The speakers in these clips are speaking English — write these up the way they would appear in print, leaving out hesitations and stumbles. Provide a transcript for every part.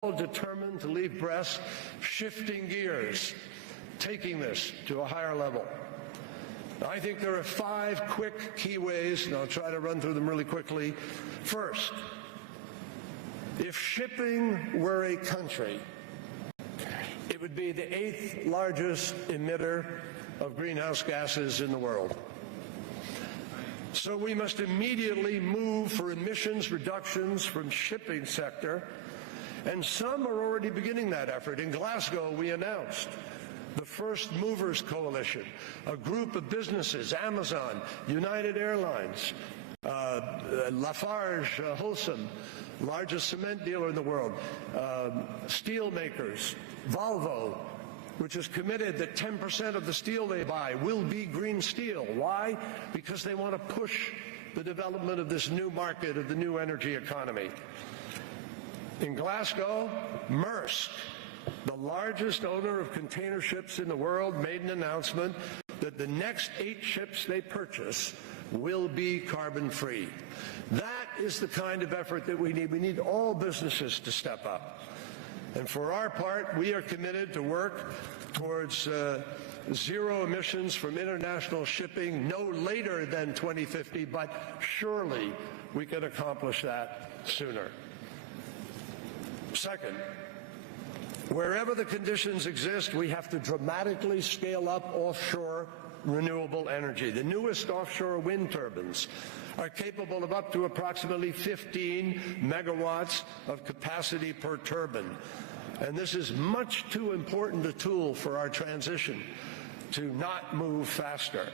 determined to leave Brest shifting gears, taking this to a higher level. I think there are 5 quick key ways, and I'll try to run through them really quickly. First, if shipping were a country, it would be the 8th largest emitter of greenhouse gases in the world. So we must immediately move for emissions reductions from shipping sector, and some are already beginning that effort. In Glasgow, we announced the First Movers Coalition, a group of businesses, Amazon, United Airlines, Lafarge Holcim, largest cement dealer in the world, steel makers, Volvo, which is committed that 10% of the steel they buy will be green steel. Why? Because they want to push the development of this new market of the new energy economy. In Glasgow, Maersk, the largest owner of container ships in the world, made an announcement that the next 8 ships they purchase will be carbon-free. That is the kind of effort that we need. We need all businesses to step up. And for our part, we are committed to work towards zero emissions from international shipping no later than 2050, but surely we can accomplish that sooner. Second, wherever the conditions exist, we have to dramatically scale up offshore renewable energy. The newest offshore wind turbines are capable of up to approximately 15 megawatts of capacity per turbine. And this is much too important a tool for our transition to not move faster.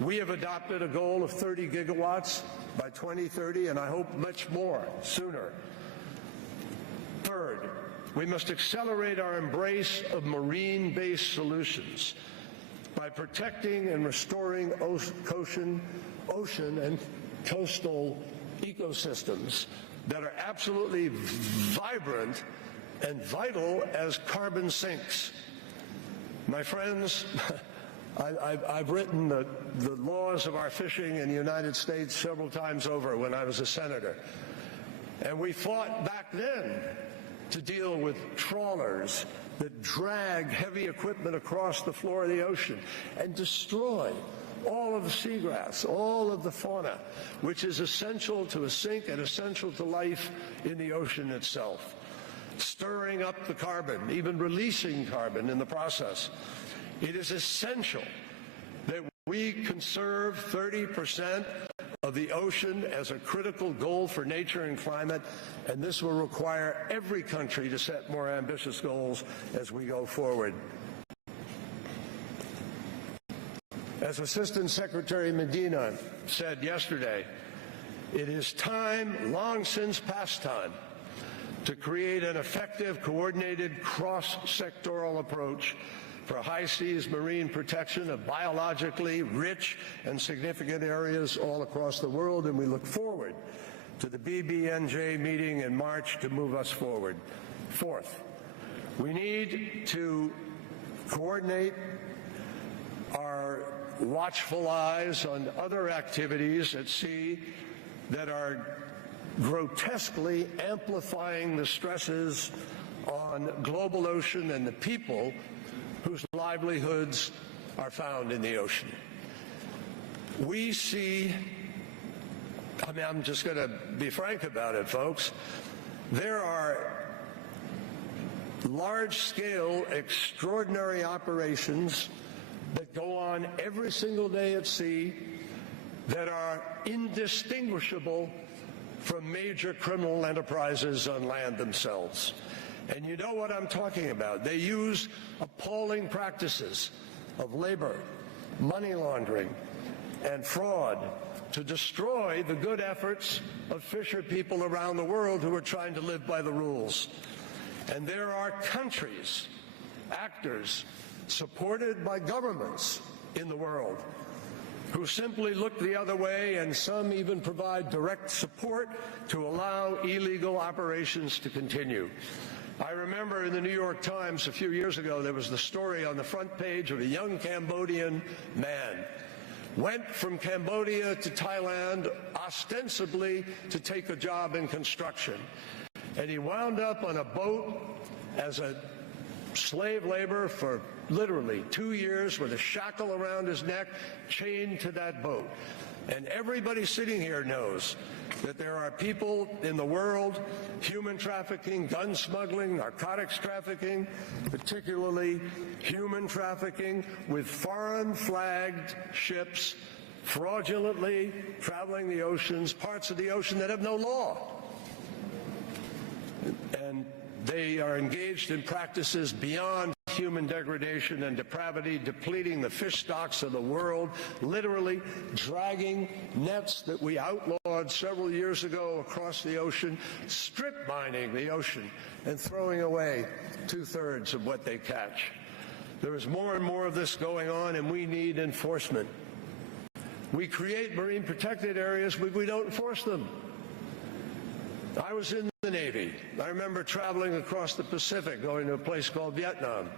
We have adopted a goal of 30 gigawatts by 2030, and I hope much more sooner. Third, we must accelerate our embrace of marine-based solutions by protecting and restoring ocean and coastal ecosystems that are absolutely vibrant and vital as carbon sinks. My friends, I've written the laws of our fishing in the United States several times over when I was a senator. And we fought back then to deal with trawlers that drag heavy equipment across the floor of the ocean and destroy all of the seagrass, all of the fauna, which is essential to a sink and essential to life in the ocean itself. Stirring up the carbon, even releasing carbon in the process. It is essential that we conserve 30% of the ocean as a critical goal for nature and climate, and this will require every country to set more ambitious goals as we go forward. As Assistant Secretary Medina said yesterday, it is time, long since past time, to create an effective, coordinated, cross-sectoral approach for high seas marine protection of biologically rich and significant areas all across the world, and we look forward to the BBNJ meeting in March to move us forward. Fourth, we need to coordinate our watchful eyes on other activities at sea that are grotesquely amplifying the stresses on global ocean and the people whose livelihoods are found in the ocean. We see, I'm just going to be frank about it, folks. There are large-scale, extraordinary operations that go on every single day at sea that are indistinguishable from major criminal enterprises on land themselves. And you know what I'm talking about. They use appalling practices of labor, money laundering, and fraud to destroy the good efforts of fisher people around the world who are trying to live by the rules. And there are countries, actors, supported by governments in the world, who simply look the other way, and some even provide direct support to allow illegal operations to continue. I remember in the New York Times a few years ago, there was the story on the front page of a young Cambodian man. Went from Cambodia to Thailand ostensibly to take a job in construction. And he wound up on a boat as a slave labor for literally 2 years with a shackle around his neck, chained to that boat. And everybody sitting here knows that there are people in the world, human trafficking, gun smuggling, narcotics trafficking, particularly human trafficking with foreign flagged ships fraudulently traveling the oceans, parts of the ocean that have no law. And they are engaged in practices beyond human degradation and depravity, depleting the fish stocks of the world, literally dragging nets that we outlawed several years ago across the ocean, strip mining the ocean, and throwing away 2/3 of what they catch. There is more and more of this going on, and we need enforcement. We create marine protected areas, but we don't enforce them. I was in the Navy. I remember traveling across the Pacific, going to a place called Vietnam.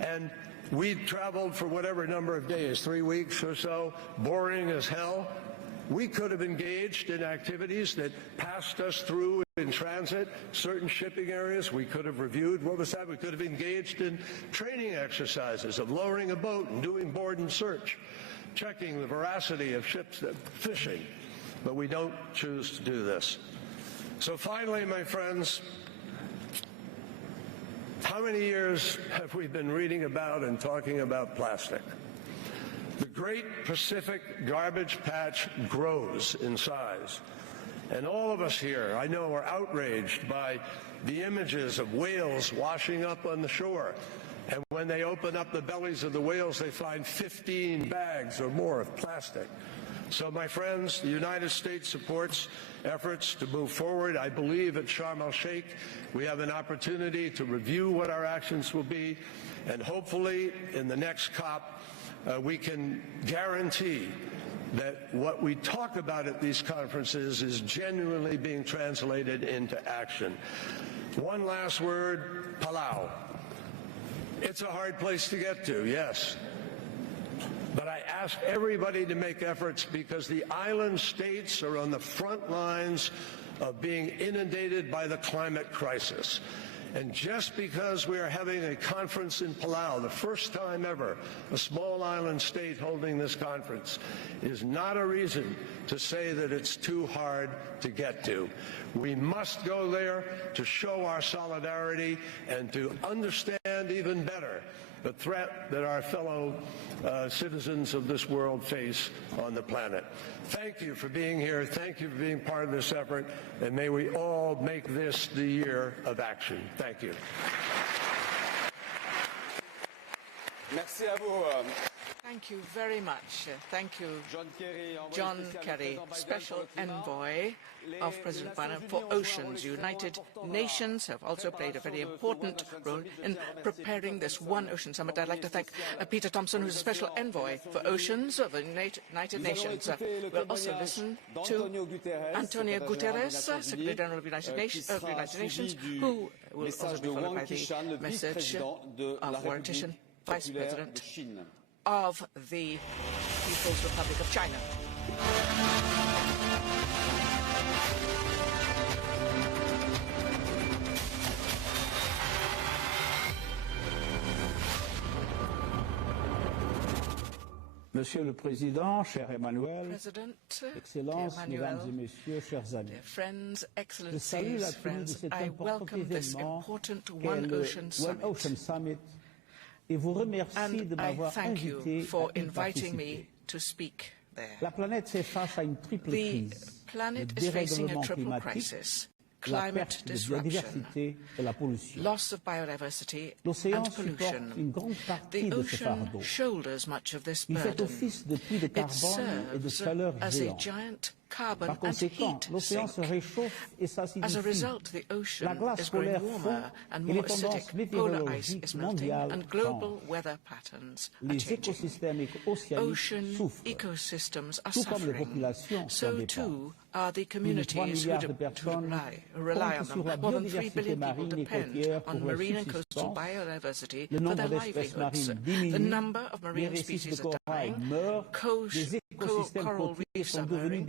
And we traveled for whatever number of days, 3 weeks or so, boring as hell. We could have engaged in activities that passed us through in transit, certain shipping areas. We could have reviewed what was that. We could have engaged in training exercises of lowering a boat and doing board and search, checking the veracity of ships that fishing. But we don't choose to do this. So finally, my friends, how many years have we been reading about and talking about plastic? The Great Pacific Garbage Patch grows in size. And all of us here, I know, are outraged by the images of whales washing up on the shore. And when they open up the bellies of the whales, they find 15 bags or more of plastic. So, my friends, the United States supports efforts to move forward. I believe at Sharm el-Sheikh we have an opportunity to review what our actions will be, and hopefully in the next COP we can guarantee that what we talk about at these conferences is genuinely being translated into action. One last word, Palau. It's a hard place to get to, yes. But I ask everybody to make efforts because the island states are on the front lines of being inundated by the climate crisis. And just because we are having a conference in Palau, the first time ever, a small island state holding this conference, is not a reason to say that it's too hard to get to. We must go there to show our solidarity and to understand even better the threat that our fellow citizens of this world face on the planet. Thank you for being here. Thank you for being part of this effort. And may we all make this the year of action. Thank you. Merci à vous. Thank you very much. Thank you, John Kerry, Special Envoy of President Biden for Oceans. United Nations have also played a very important role in preparing this One Ocean Summit. I'd like to thank Peter Thompson, who's a Special Envoy for Oceans of the United Nations. We'll also listen to Antonio Guterres, Secretary General of the United Nations, who will also be followed by the message of Warren Tishan, Vice President of the People's Republic of China. Monsieur le Président, cher Emmanuel, President, Excellences, Mesdames et Messieurs, chers amis, dear friends, je salue la excellencies, tenue de friends, cet I important welcome this événement important qu'est One le Ocean One Ocean Summit, Summit et vous remercie de and I m'avoir thank you invité for à y inviting participer. me to speak there. La planète fait face à une triple The crise, le planet is facing a dérèglement triple climatique, crisis: la climate perte de disruption, biodiversité et la pollution. loss of biodiversity, L'océan and supporte pollution. une grande partie The de ce ocean fardeau. shoulders much of this Il fait burden. office de puits de It carbone et de serves chaleur as a géant. giant carbon Par and conséquent, heat l'océan se sink. réchauffe et As a s'acidifie. result, the ocean La glace is growing polaire fond warmer and et more les tendances acidic. Polar ice météorologiques is melting mondiales and global changent. weather patterns are Les changing. écosystèmes océaniques Ocean souffrent. ecosystems are Tout comme les suffering. populations So en dépendent. too are the Plus de 3 communities milliards de personnes who rely on comptent sur la them. More than 3 biodiversité billion people marine et depend côtière pour on leur marine and coastal subsistance. biodiversity Le for nombre their d'espèces livelihoods. marines The diminue, number of les marine récifs de species are corail dying, meurent, coast les coral reefs are marine.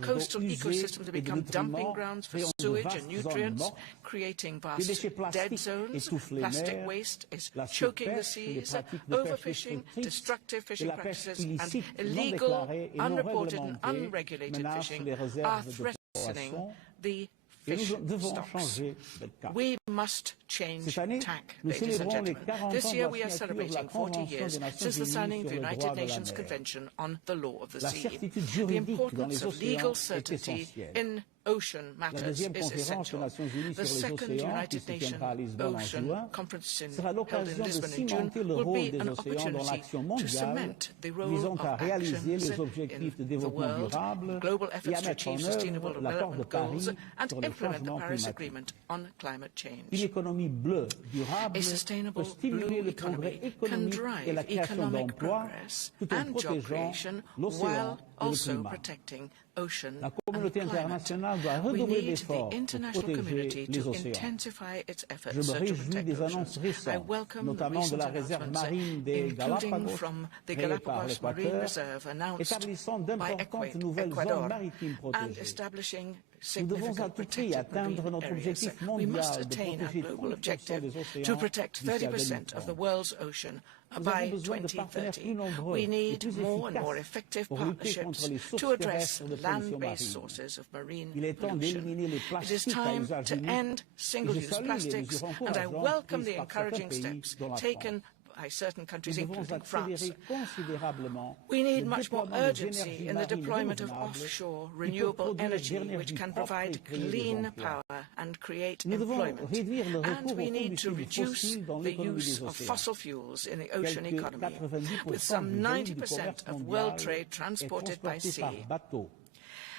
Coastal ecosystems have become dumping grounds for sewage and nutrients, creating vast dead zones. Plastic waste is choking the seas. Overfishing, destructive fishing practices, and illegal, unreported and unregulated fishing are threatening the fish stocks. We must change tack, ladies and gentlemen. This year we are celebrating 40 years since the signing of the United Nations Convention on the Law of the Sea. The importance of legal certainty in ocean matters is essential. The second United Nations Ocean Conference held in Lisbon in June will be an opportunity to cement the role of actions in the world, global efforts to achieve sustainable development goals, and implement the Paris Agreement on climate change. A sustainable blue economy can drive economic progress and job creation while also protecting ocean and climate. We need the international community to intensify its efforts to protect oceans. I welcome the recent announcements, including from the Galapagos Marine Reserve announced by Ecuador, and establishing significant protected marine areas. We must attain our global objective to protect 30% of the world's ocean by 2030. We need more and more effective partnerships to address land-based sources of marine pollution. It is time to end single-use plastics, and I welcome the encouraging steps taken by certain countries, including France. We need much more urgency in the deployment of offshore renewable energy, which can provide clean power and create employment. And we need to reduce the use of fossil fuels in the ocean economy, with some 90% of world trade transported by sea.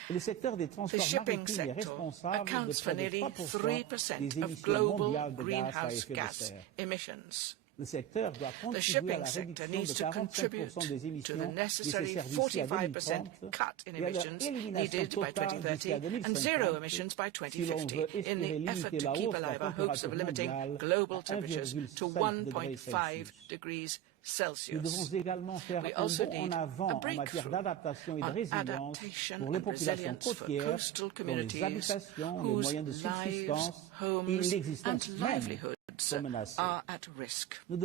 The shipping sector accounts for nearly 3% of global greenhouse gas emissions. The shipping sector needs to contribute to the necessary 45% cut in emissions needed by 2030 and zero emissions by 2050 in the effort to keep alive our hopes of limiting global temperatures to 1.5 degrees Celsius. We also need a breakthrough on adaptation and resilience for coastal communities whose lives, homes and livelihoods are at risk. We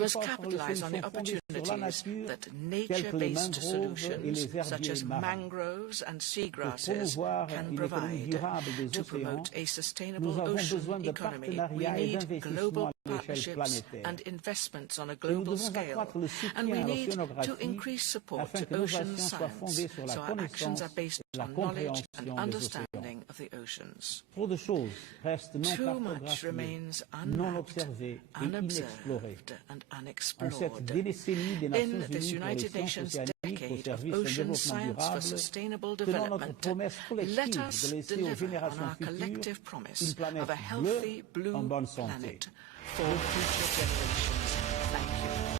must capitalize on the opportunities that nature-based solutions such as mangroves and seagrasses can provide to promote a sustainable ocean economy. We need global partnerships and investments on a global scale, and we need to increase support to ocean science so our actions are based on knowledge and understanding of the oceans. Too much remains unmapped, unobserved and unexplored. In this United Nations decade of ocean science for sustainable development, let us deliver on our collective promise of a healthy blue planet for future generations. Thank you.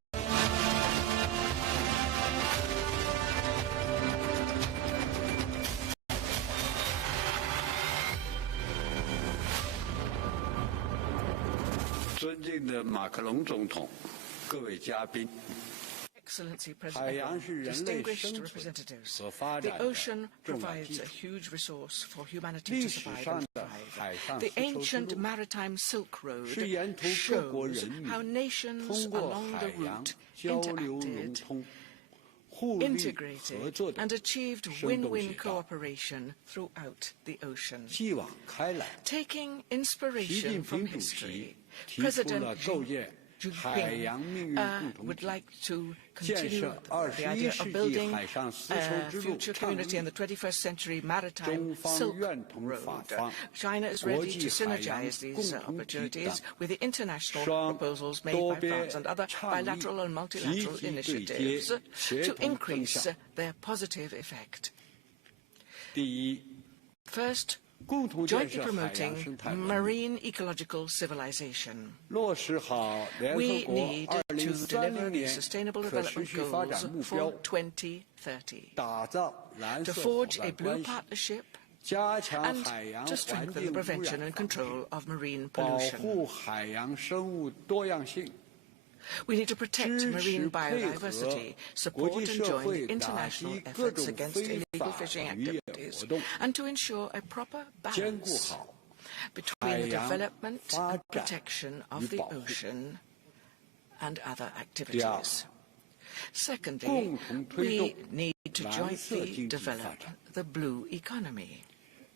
Excellency President, distinguished representatives, the ocean provides a huge resource for humanity to survive and thrive. The ancient maritime Silk Road shows how nations along the route interacted, integrated and achieved win-win cooperation throughout the ocean. Taking inspiration from history, President Xi would like to continue the idea of building a future community in the 21st century maritime Silk Road. China is ready to synergize these opportunities with the international proposals made by France and other bilateral and multilateral initiatives to increase their positive effect. First, jointly promoting marine ecological civilization. We need to deliver the Sustainable Development Goals for 2030, to forge a blue partnership and to strengthen the prevention and control of marine pollution. We need to protect marine biodiversity, support and join the international efforts against illegal fishing activities, and to ensure a proper balance between the development and protection of the ocean and other activities. Secondly, we need to jointly develop the blue economy.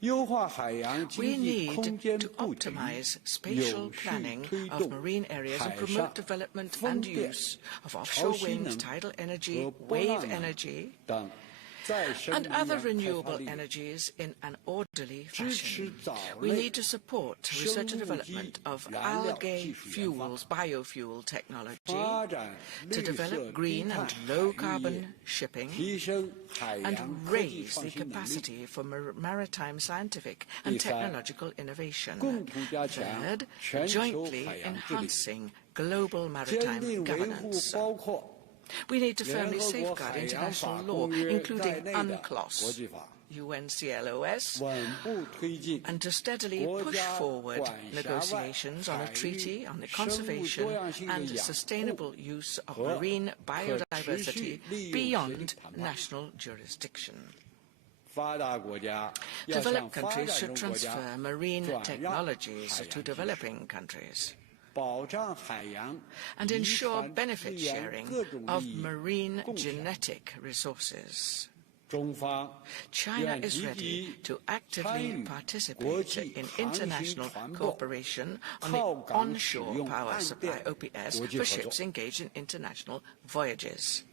We need to optimize spatial planning of marine areas and promote development and use of offshore wind, tidal energy, wave energy, and other renewable energies in an orderly fashion. We need to support research and development of algae fuels, biofuel technology, to develop green and low-carbon shipping, and raise the capacity for maritime scientific and technological innovation. Third, jointly enhancing global maritime governance. We need to firmly safeguard international law, including UNCLOS, UNCLOS, and to steadily push forward negotiations on a treaty on the conservation and sustainable use of marine biodiversity beyond national jurisdiction. Developed countries should transfer marine technologies to developing countries and ensure benefit sharing of marine genetic resources. China is ready to actively participate in international cooperation on the onshore power supply, OPS, for ships engaged in international voyages.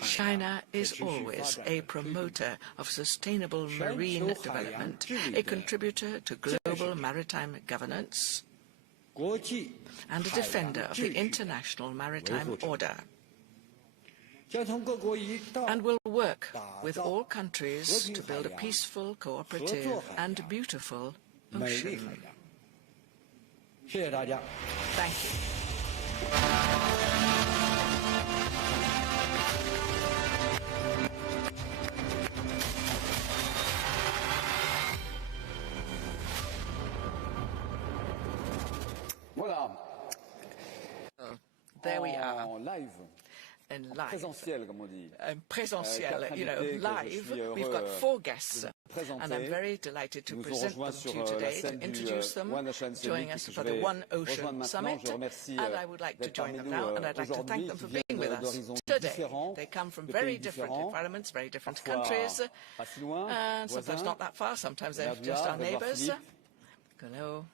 China is always a promoter of sustainable marine development, a contributor to global maritime governance, and a defender of the international maritime order, and will work with all countries to build a peaceful, cooperative, and beautiful ocean. Thank you. There we are. In live. Présentiel, comme on dit. Présentiel, you know, live. We've got 4 guests, and I'm very delighted to present them to you today, to introduce them, joining us for the One Ocean Summit. And I would like to join them now, and I'd like to thank them for being with us today. They come from very different environments, very different countries, and sometimes not that far, sometimes they're just our neighbors. Hello.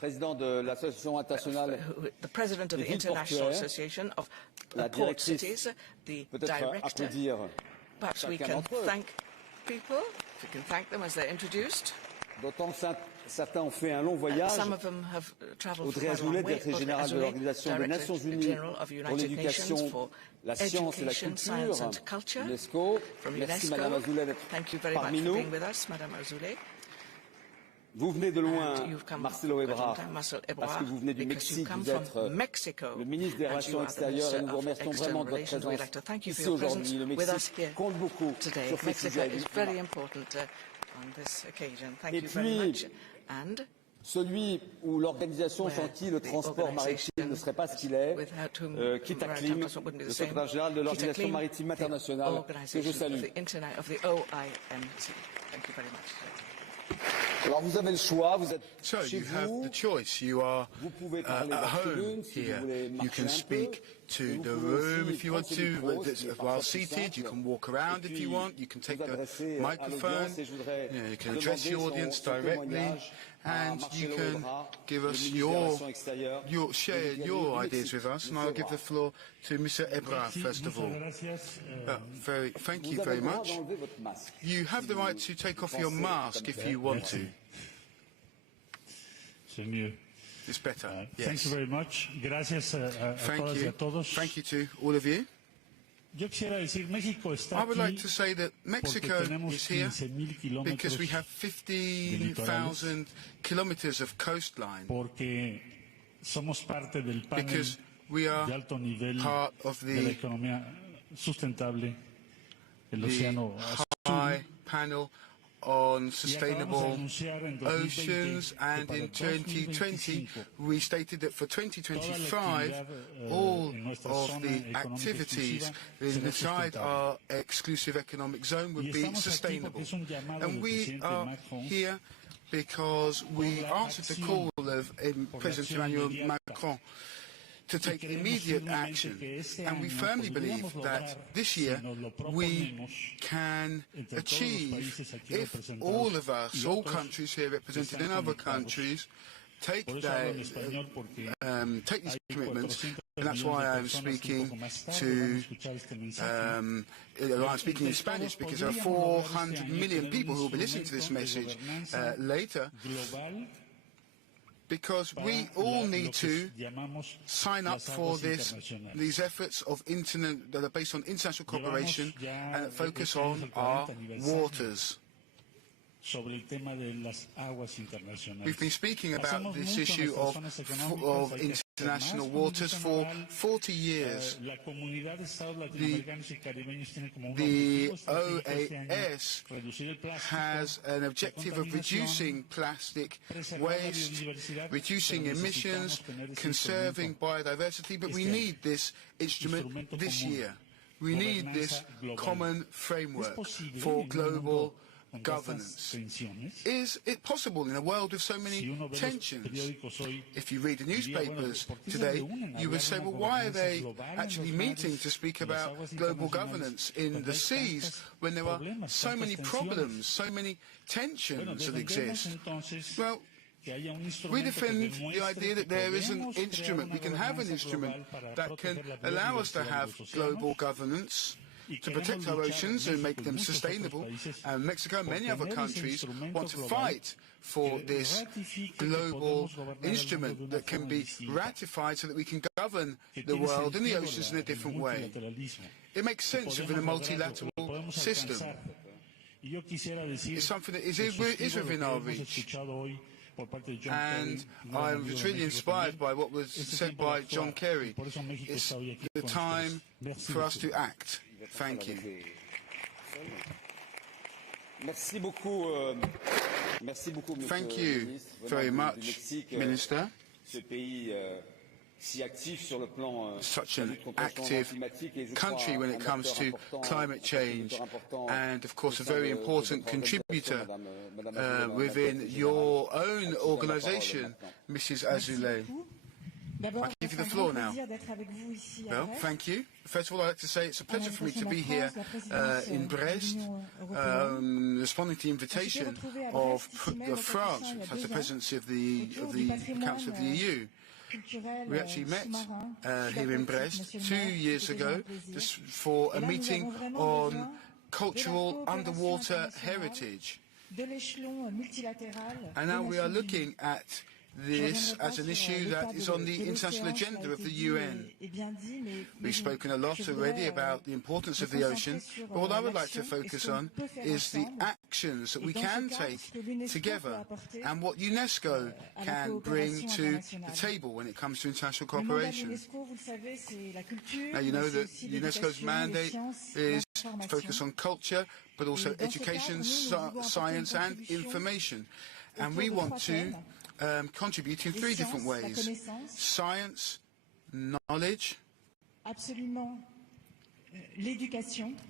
The President of the International Association of Port Cities, the Director. Perhaps we can thank people, if we can thank them as they're introduced. Some of them have travelled quite a long way. Director General of United Nations for Education, Science and Culture from UNESCO. Thank you very much for being with us, Madame Azoulay. Vous venez de loin, Marcelo Ebrard, parce que vous venez du Mexique, vous êtes le ministre des Relations extérieures et nous vous remercions vraiment de votre présence ici aujourd'hui. Le Mexique compte beaucoup sur ce sujet. Et puis, celui où l'organisation sans qui le transport maritime ne serait pas ce qu'il est, quitte à Klim, le secrétaire général de l'Organisation maritime internationale, que je salue. Alors vous avez le choix, vous êtes chez vous, vous pouvez parler à la tribune si vous voulez marcher un peu. To the room if you want to, while seated. You can walk around if you want. You can take the microphone. You can address the audience directly, and you can give us share your ideas with us. And I'll give the floor to Mr. Ebrard first of all. Thank you very much. You have the right to take off your mask if you want to. It's better. Yes. Thank you very much. Gracias a todas y a todos. Thank you to all of you. Yo quisiera decir, México está I would like to say that Mexico is here because we have 15,000 kilometers of coastline. Porque somos parte del panel because we are de alto nivel part of de la economía sustentable, el océano azul. High panel on sustainable oceans, and in 2020 we stated that for 2025 all of the activities inside our exclusive economic zone would be sustainable. And we are here because we answered the call of President Emmanuel Macron to take immediate action, and we firmly believe that this year we can achieve, if all of us, all countries here represented in other countries, take these commitments, and that's why I'm speaking I'm speaking in Spanish, because there are 400 million people who will be listening to this message later, because we all need to sign up for these efforts of that are based on international cooperation and that focus on our waters. We've been speaing about this issue of international waters for 40 years. The OAS has an objective of reducing plastic waste, reducing emissions, conserving biodiversity, but we need this instrument this year. We need this common framework for global governance. Is it possible in a world with so many tensions? If you read the newspapers today, you would say, well, why are they actually meeting to speak about global governance in the seas when there are so many problems, so many tensions that exist? Well, we defend the idea that there is an instrument, we can have an instrument that can allow us to have global governance, to protect our oceans and make them sustainable. And Mexico and many other countries want to fight for this global instrument that can be ratified so that we can govern the world and the oceans in a different way. It makes sense within a multilateral system. It's something that is within our reach. And I was really inspired by what was said by John Kerry. It's the time for us to act. Thank you. Thank you very much, Minister. Such an active country when it comes to climate change, and of course a very important contributor within your own organisation, Mrs. Azoulay. I give you the floor now. Well, thank you. First of all, I'd like to say it's a pleasure for me to be here in Brest, responding to the invitation of France, which has the presidency of the Council of the EU. We actually met here in Brest 2 years ago just for a meeting on cultural underwater heritage. And now we are looking at this as an issue that is on the international agenda of the UN. We've spoken a lot already about the importance of the ocean, but what I would like to focus on is the actions that we can take together and what UNESCO can bring to the table when it comes to international cooperation. Now, you know that UNESCO's mandate is to focus on culture, but also education, science and information. And we want to contribute in 3 different ways: science, knowledge,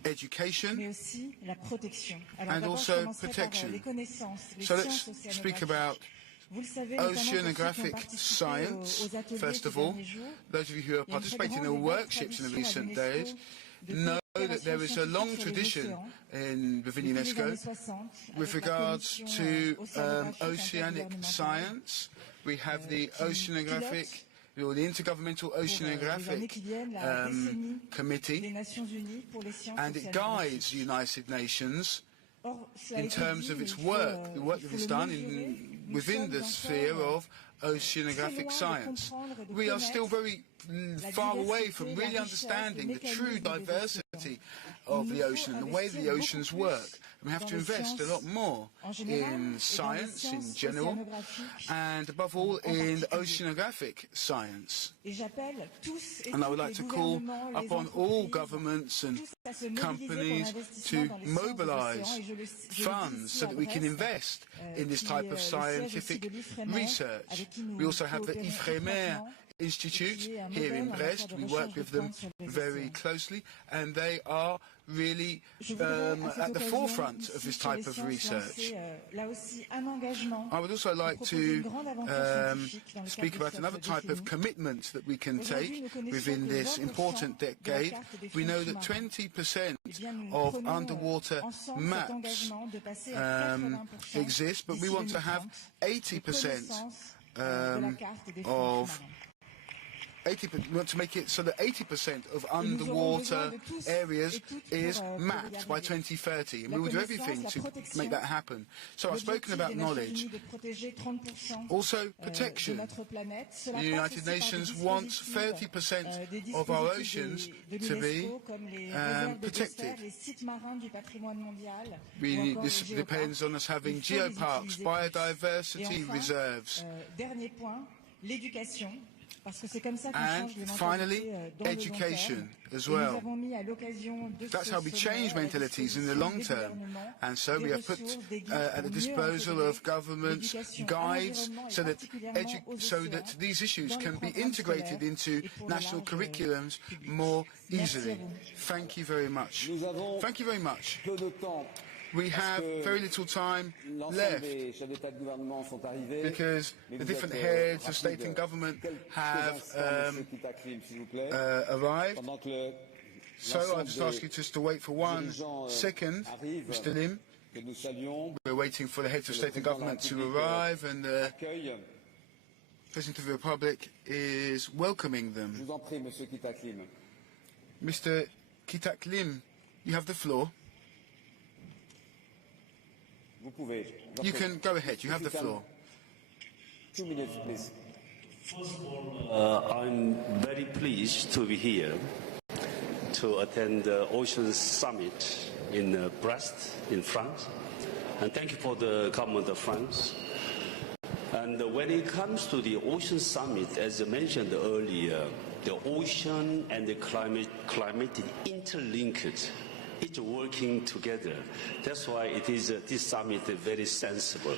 education, and also protection. So let's speak about oceanographic science. First of all, those of you who are participating in the workshops in the recent days know that there is a long tradition within UNESCO with regards to oceanic science. We have the oceanographic, or the Intergovernmental Oceanographic Committee, and it guides the United Nations in terms of its work, the work that is done within the sphere of oceanographic science. We are still very far away from really understanding the true diversity of the ocean and the way the oceans work. We have to invest a lot more in science in general and above all in oceanographic science. And I would like to call upon all governments and companies to mobilize funds so that we can invest in this type of scientific research. We also have the IFREMER Institute here in Brest. We work with them very closely and they are really at the forefront of this type of research. I would also like to speak about another type of commitment that we can take within this important decade. We know that 20% of underwater maps exist, but we want to have 80% of we want to make it so that 80% of underwater areas is mapped by 2030, and we will do everything to make that happen. So I've spoken about knowledge. Also protection. The United Nations wants 30% of our oceans to be protected. This depends on us having geoparks, biodiversity reserves. And finally, education as well. That's how we change mentalities in the long term. And so we have put at the disposal of governments guides so that these issues can be integrated into national curriculums more easily. Thank you very much. Thank you very much. We have very little time left because the different heads of state and government have arrived. So I'll just ask you just to wait for 1 second, Mr. Lim. We're waiting for the heads of state and government to arrive, and the President of the Republic is welcoming them. Mr. Kitak Lim, you have the floor. You can go ahead. You have the floor. 2 minutes, please. First of all, I'm very pleased to be here to attend the Ocean Summit in Brest, in France. And thank you for the government of France. And when it comes to the Ocean Summit, as I mentioned earlier, the ocean and the climate interlinked. It's working together. That's why it is this summit very sensible.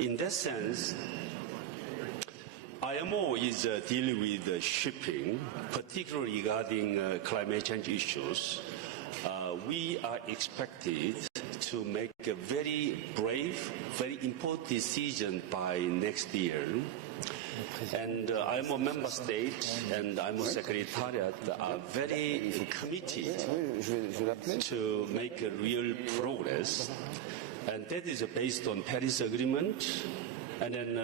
In that sense, IMO is dealing with shipping, particularly regarding climate change issues. We are expected to make a very brave, very important decision by next year. And IMO member state and IMO secretariat are very committed to make a real progress. And that is based on Paris Agreement. And then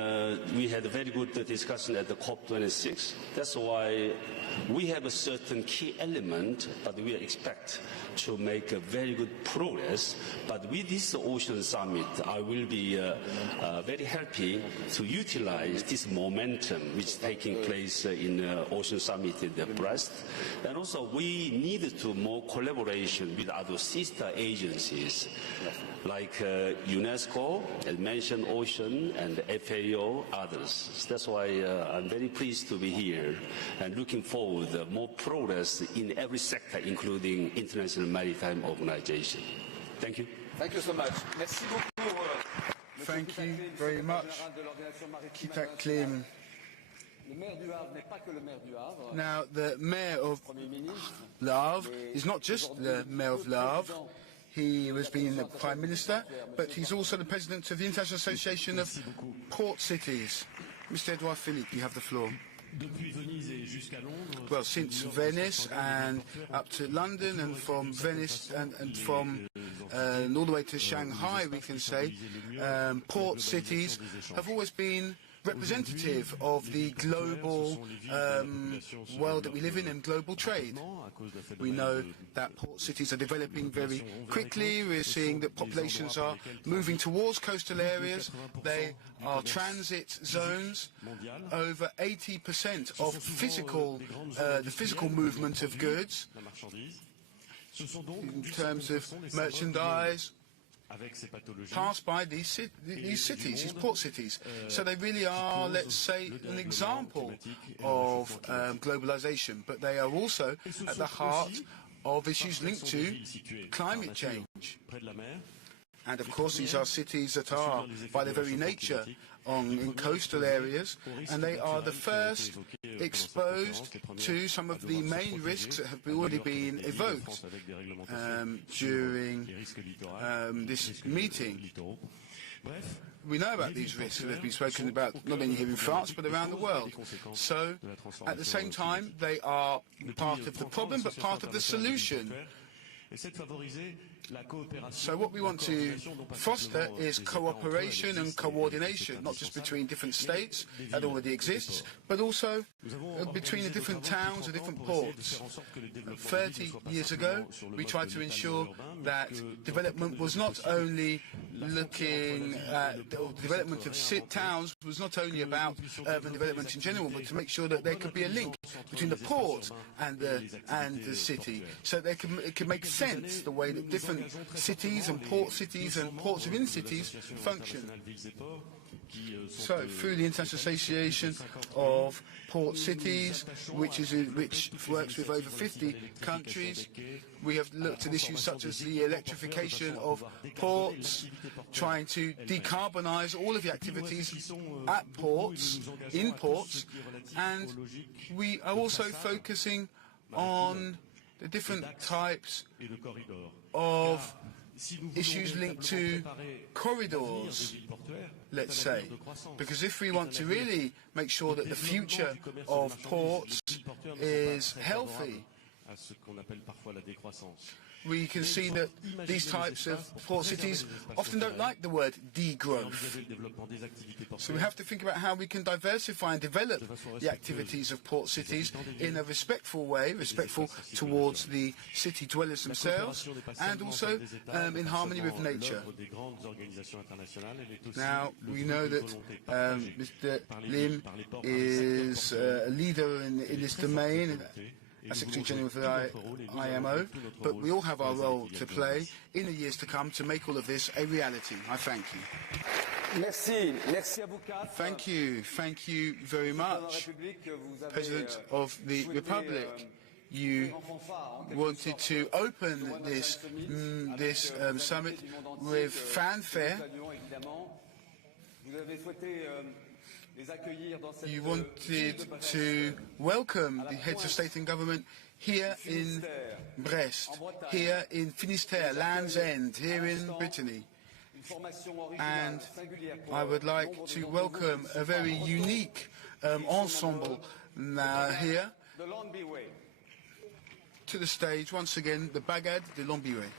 we had a very good discussion at the COP26. That's why we have a certain key element, but we expect to make a very good progress. But with this Ocean Summit, I will be very happy to utilize this momentum which is taking place in the Ocean Summit in the Brest. And also we need to more collaboration with other sister agencies like UNESCO, as mentioned, Ocean, and FAO, others. That's why I'm very pleased to be here and looking forward to more progress in every sector, including International Maritime Organization. Thank you. Thank you so much. Merci beaucoup. Thank you very much. Kitak Klim. Now, the Mayor of Le Havre is not just the Mayor of Le Havre. He has been the Prime Minister, but he's also the President of the International Association of Port Cities. Mr. Edouard Philippe, you have the floor. Well, since Venice and up to London, and from Venice and from all the way to Shanghai, we can say, port cities have always been representative of the global world that we live in and global trade. We know that port cities are developing very quickly. We're seeing that populations are moving towards coastal areas. They are transit zones. Over 80% of the physical movement of goods in terms of merchandise pass by these cities, these port cities. So they really are, let's say, an example of globalization, but they are also at the heart of issues linked to climate change. And of course, these are cities that are, by their very nature, in coastal areas, and they are the first exposed to some of the main risks that have already been evoked during this meeting. We know about these risks that have been spoken about not only here in France but around the world. So, at the same time, they are part of the problem but part of the solution. So what we want to foster is cooperation and coordination, not just between different states that already exists, but also between the different towns and different ports. 30 years ago, we tried to ensure that development was not only looking at the development of towns was not only about urban development in general, but to make sure that there could be a link between the port and the city, so that it could make sense the way that different cities and ports within cities function. So, through the International Association of Port Cities, which works with over 50 countries, we have looked at issues such as the electrification of ports, trying to decarbonize all of the activities at ports, in ports, and we are also focusing on the different types of issues linked to corridors, let's say, because if we want to really make sure that the future of ports is healthy, we can see that these types of port cities often don't like the word degrowth. So we have to think about how we can diversify and develop the activities of port cities in a respectful way, respectful towards the city dwellers themselves, and also in harmony with nature. Now, we know that Mr. Lim is a leader in this domain, as Secretary General of the IMO, but we all have our role to play in the years to come to make all of this a reality. I thank you. Merci. Merci à vous quatre. Thank you. Thank you very much. President of the Republic, you wanted to open this summit with fanfare. You wanted to welcome the heads of state and government here in Brest, here in Finistère, Land's End, here in Brittany. And I would like to welcome a very unique ensemble now here to the stage. Once again, the Bagad de l'Ambiré.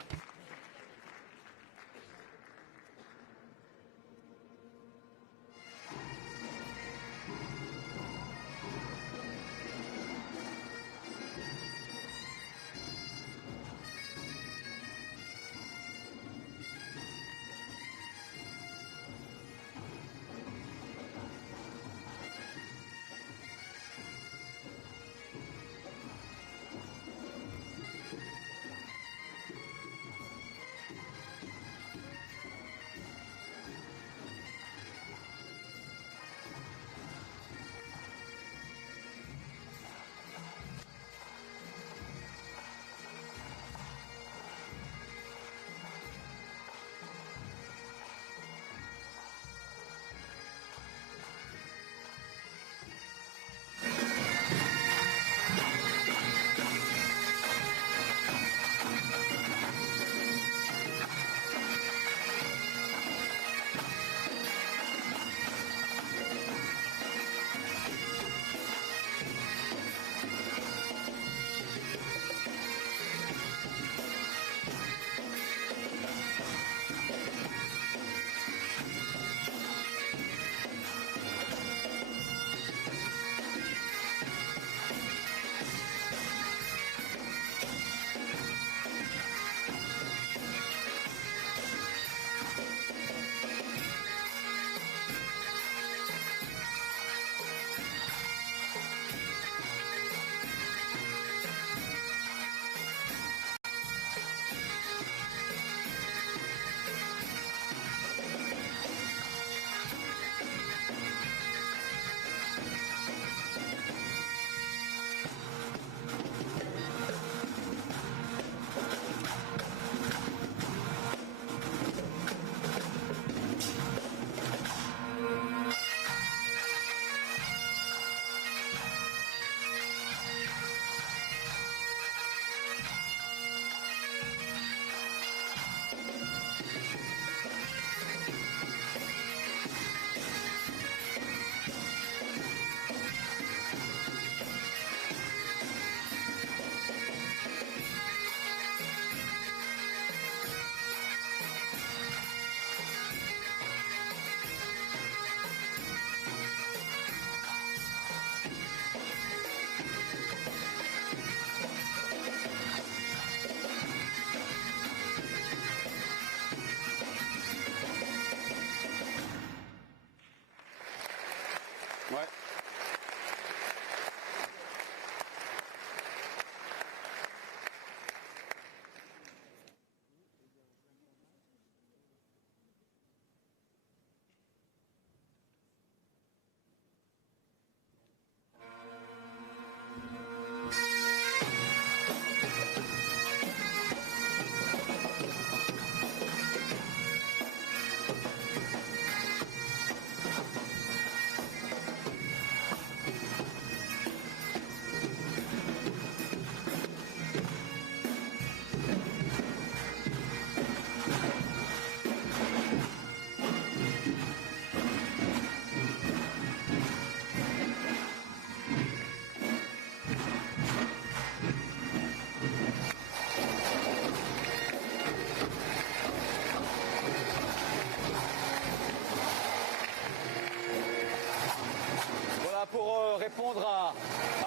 répondre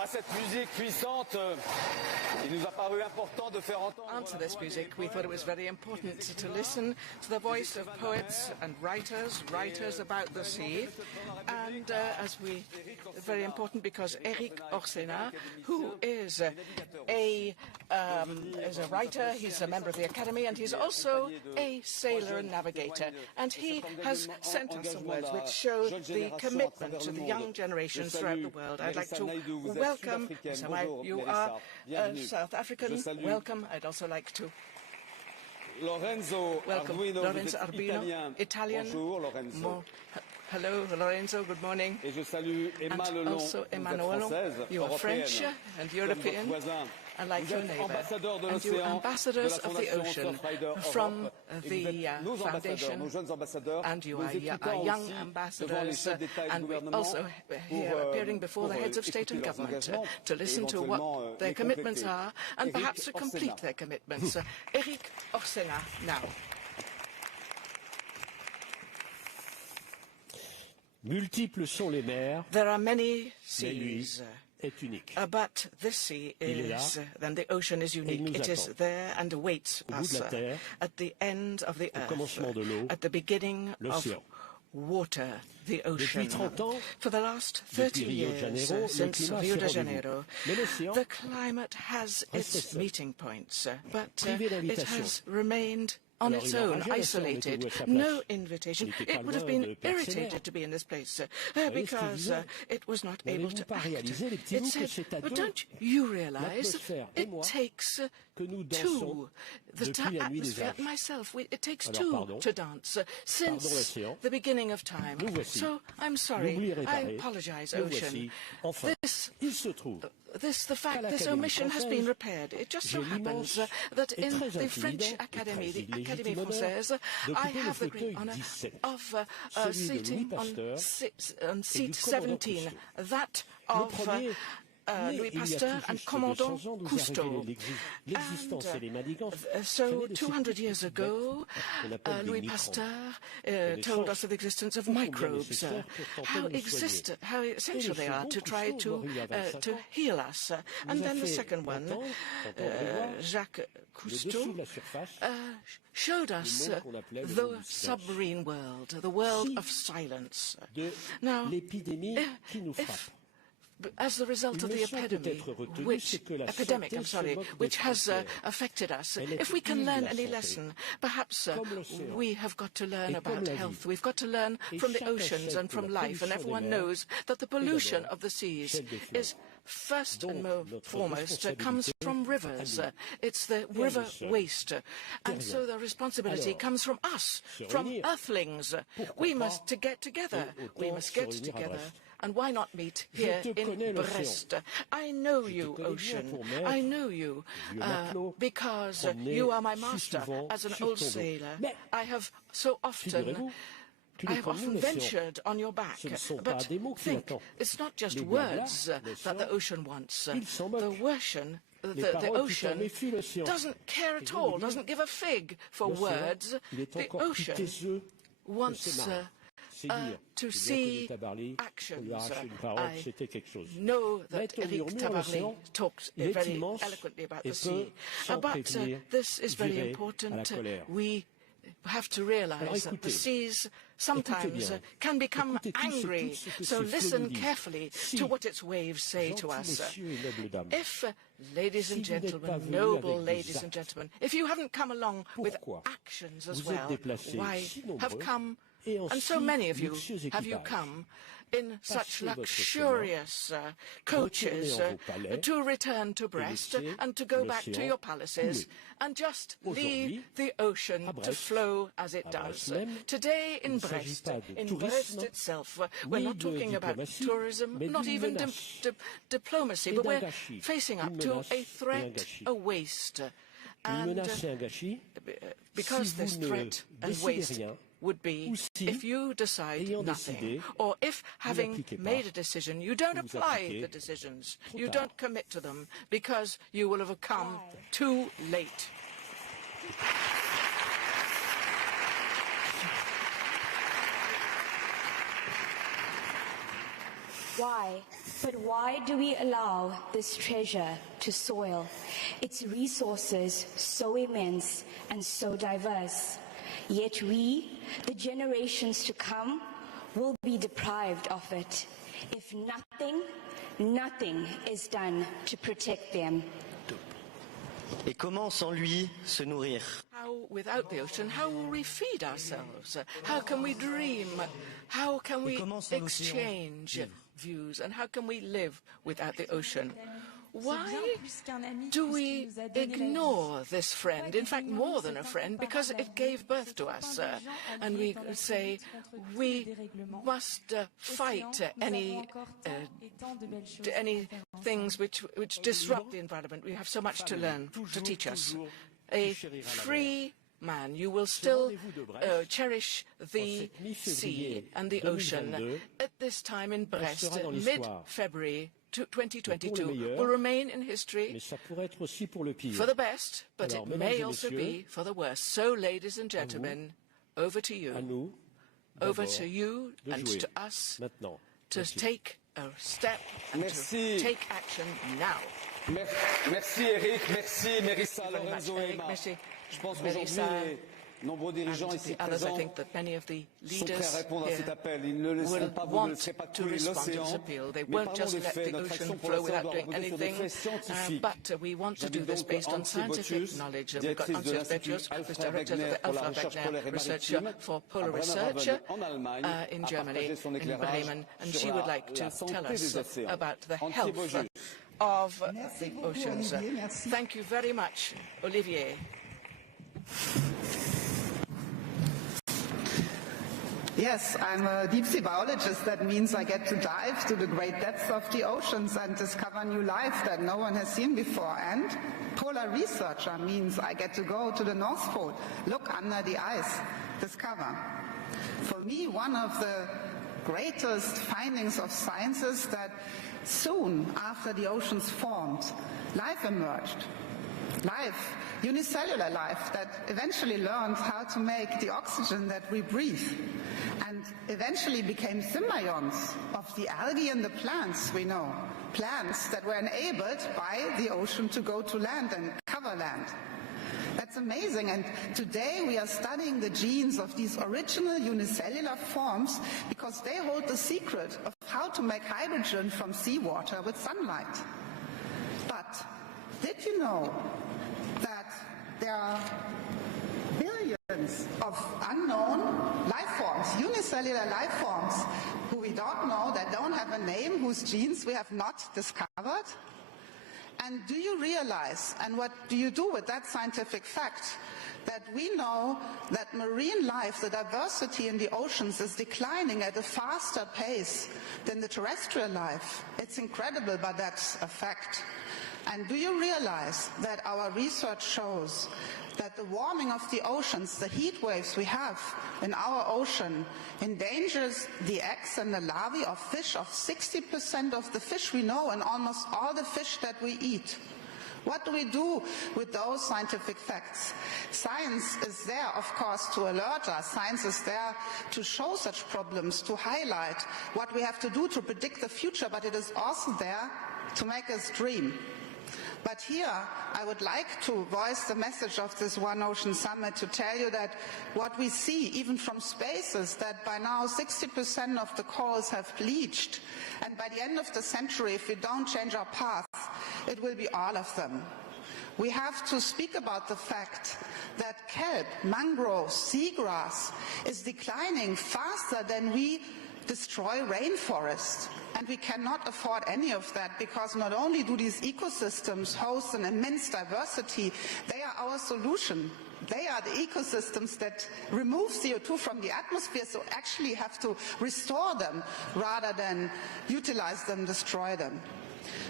à cette musique puissante, il nous a paru important de faire entendre... Answer this music, we thought it was very important to listen to the voice of poets and writers about the sea, and very important because Eric Orsena, who is a writer, he's a member of the Academy, and he's also a sailor and navigator, and he has sent us some words which show the commitment to the young generations throughout the world. I'd like to welcome, you are South African, welcome. I'd also like to welcome Lorenzo Arbino, Italian. Bonjour Lorenzo. Hello, Lorenzo, good morning. Et je salue Emma And also Emmanuel, you are French and European, and like your neighbor. And you are ambassadors of the ocean from the foundation, and you are young ambassadors, and we're also here appearing before the heads of state and government to listen to what their commitments are and perhaps to complete their commitments. Eric Orsena now. Multiples sont les mers. There are many seas, est unique. But this sea is, then the ocean is unique. It is there and awaits us at the end of the earth, at the beginning of water, the ocean. For the last 30 years, since Rio de Janeiro, the climate has its meeting points, but it has remained on its own, isolated, no invitation. It would have been irritated to be in this place because it was not able to act. It said, but don't you realize it takes two, the atmosphere, myself, it takes two to dance since the beginning of time. So I'm sorry, I apologize, ocean. The fact this omission has been repaired. It just so happens that in the French Academy, the Académie Française, I have the great honor of sitting on seat 17, that of Louis Pasteur and Commandant Cousteau. And so 200 years ago, Louis Pasteur told us of the existence of microbes, how essential they are to try to heal us. And then the second one, Jacques Cousteau, showed us the submarine world, the world of silence. Now, as the result of the epidemic, which has affected us, if we can learn any lesson, perhaps we have got to learn about health. We've got to learn from the oceans and from life, and everyone knows that the pollution of the seas is first and foremost comes from rivers. It's the river waste. And so the responsibility comes from us, from earthlings. We must get together. We must get together. And why not meet here in Brest? I know you, ocean. I know you because you are my master as an old sailor. I have often ventured on your back. But think, it's not just words that the ocean wants. The ocean doesn't care at all, doesn't give a fig for words. The ocean wants to see actions. I know that Eric Tabarly talks very eloquently about the sea, but this is very important. We have to realize that the seas sometimes can become angry, so listen carefully to what its waves say to us. If, ladies and gentlemen, noble ladies and gentlemen, if you haven't come along with actions as well, why have come, and so many of you have you come in such luxurious coaches to return to Brest and to go back to your palaces and just leave the ocean to flow as it does. Today in Brest itself, we're not talking about tourism, not even diplomacy, but we're facing up to a threat, a waste. And because this threat and waste would be if you decide nothing, or if, having made a decision, you don't apply the decisions, you don't commit to them, because you will have come too late. Why? But why do we allow this treasure to soil? Its resources so immense and so diverse. Yet we, the generations to come, will be deprived of it if nothing is done to protect them. Et comment sans lui se nourrir? How, without the ocean, how will we feed ourselves? How can we dream? How can we exchange views? And how can we live without the ocean? Why do we ignore this friend, in fact more than a friend, because it gave birth to us, and we say we must fight any things which disrupt the environment. We have so much to learn, to teach us. A free man, you will still cherish the sea and the ocean. At this time in Brest, mid-February 2022, will remain in history for the best, but it may also be for the worst. So, ladies and gentlemen, over to you and to us to take a step and to take action now. Merci Eric, merci Mérissa, Lorenzo et Emma. Je pense qu'aujourd'hui, nombreux dirigeants ici présents sont prêts à répondre à cet appel. Ils ne laisseront pas, vous ne laisserez pas couler l'océan, mais par des faits. Notre action pour l'instant doit reposer sur des faits scientifiques. J'invite donc Antje Botius, directrice de l'Institut Alfred Wegener pour la recherche polaire et maritime, à Bremerhaven en Allemagne, à partager son éclairage sur la santé des océans. Antje Botius. Of the oceans. Thank you very much, Olivier. Yes, I'm a deep sea biologist. That means I get to dive to the great depths of the oceans and discover new life that no one has seen before. And polar researcher means I get to go to the North Pole, look under the ice, discover. For me, one of the greatest findings of science is that soon after the oceans formed, life emerged. Life, unicellular life, that eventually learned how to make the oxygen that we breathe, and eventually became symbionts of the algae and the plants we know, plants that were enabled by the ocean to go to land and cover land. That's amazing, and today we are studying the genes of these original unicellular forms because they hold the secret of how to make hydrogen from seawater with sunlight. But did you know that there are billions of unknown life forms, unicellular life forms, who we don't know, that don't have a name, whose genes we have not discovered? And do you realize, and what do you do with that scientific fact, that we know that marine life, the diversity in the oceans, is declining at a faster pace than the terrestrial life? It's incredible, but that's a fact. And do you realize that our research shows that the warming of the oceans, the heat waves we have in our ocean, endangers the eggs and the larvae of fish, of 60% of the fish we know and almost all the fish that we eat? What do we do with those scientific facts? Science is there, of course, to alert us. Science is there to show such problems, to highlight what we have to do to predict the future, but it is also there to make us dream. But here, I would like to voice the message of this One Ocean Summit to tell you that what we see, even from space, is that by now 60% of the corals have bleached. And by the end of the century, if we don't change our path, it will be all of them. We have to speak about the fact that kelp, mangrove, seagrass is declining faster than we destroy rainforests. And we cannot afford any of that, because not only do these ecosystems host an immense diversity, they are our solution. They are the ecosystems that remove CO2 from the atmosphere, so actually have to restore them rather than utilize them, destroy them.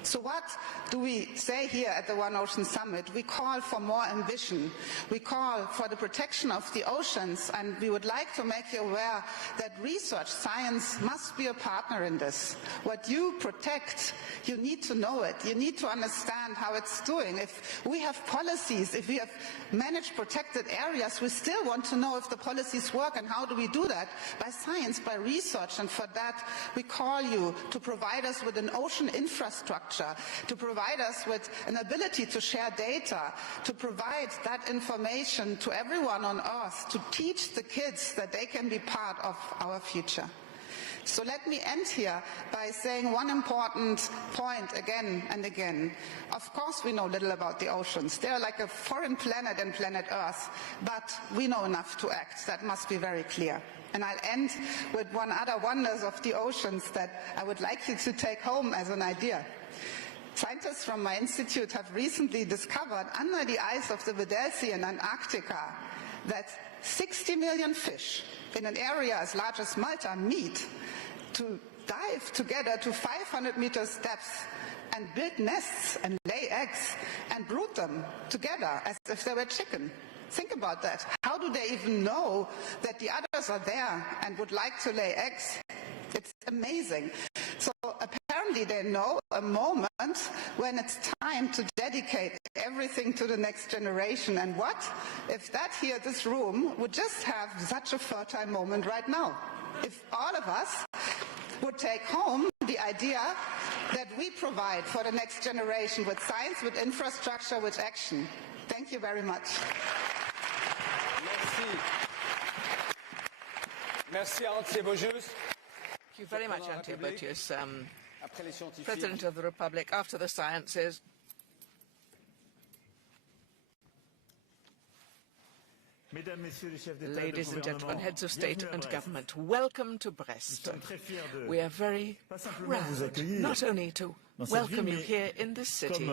So what do we say here at the One Ocean Summit? We call for more ambition. We call for the protection of the oceans, and we would like to make you aware that research, science must be a partner in this. What you protect, you need to know it. You need to understand how it's doing. If we have policies, if we have managed protected areas, we still want to know if the policies work, and how do we do that? By science, by research, and for that we call you to provide us with an ocean infrastructure, to provide us with an ability to share data, to provide that information to everyone on Earth, to teach the kids that they can be part of our future. So let me end here by saying one important point again and again. Of course we know little about the oceans. They are like a foreign planet in planet Earth, but we know enough to act. That must be very clear. And I'll end with one other wonders of the oceans that I would like you to take home as an idea. Scientists from my institute have recently discovered under the ice of the Weddell Sea in Antarctica that 60 million fish in an area as large as Malta meet to dive together to 500 meters depth and build nests and lay eggs and brood them together as if they were chicken. Think about that. How do they even know that the others are there and would like to lay eggs? It's amazing. So apparently they know a moment when it's time to dedicate everything to the next generation. And what if that here, this room, would just have such a fertile moment right now? If all of us would take home the idea that we provide for the next generation with science, with infrastructure, with action. Thank you very much. Merci Antje Bogius. Thank you very much, Antje Bogius, President of the Republic. After the sciences. Ladies and gentlemen, heads of state and government, welcome to Brest. We are very proud not only to welcome you here in this city,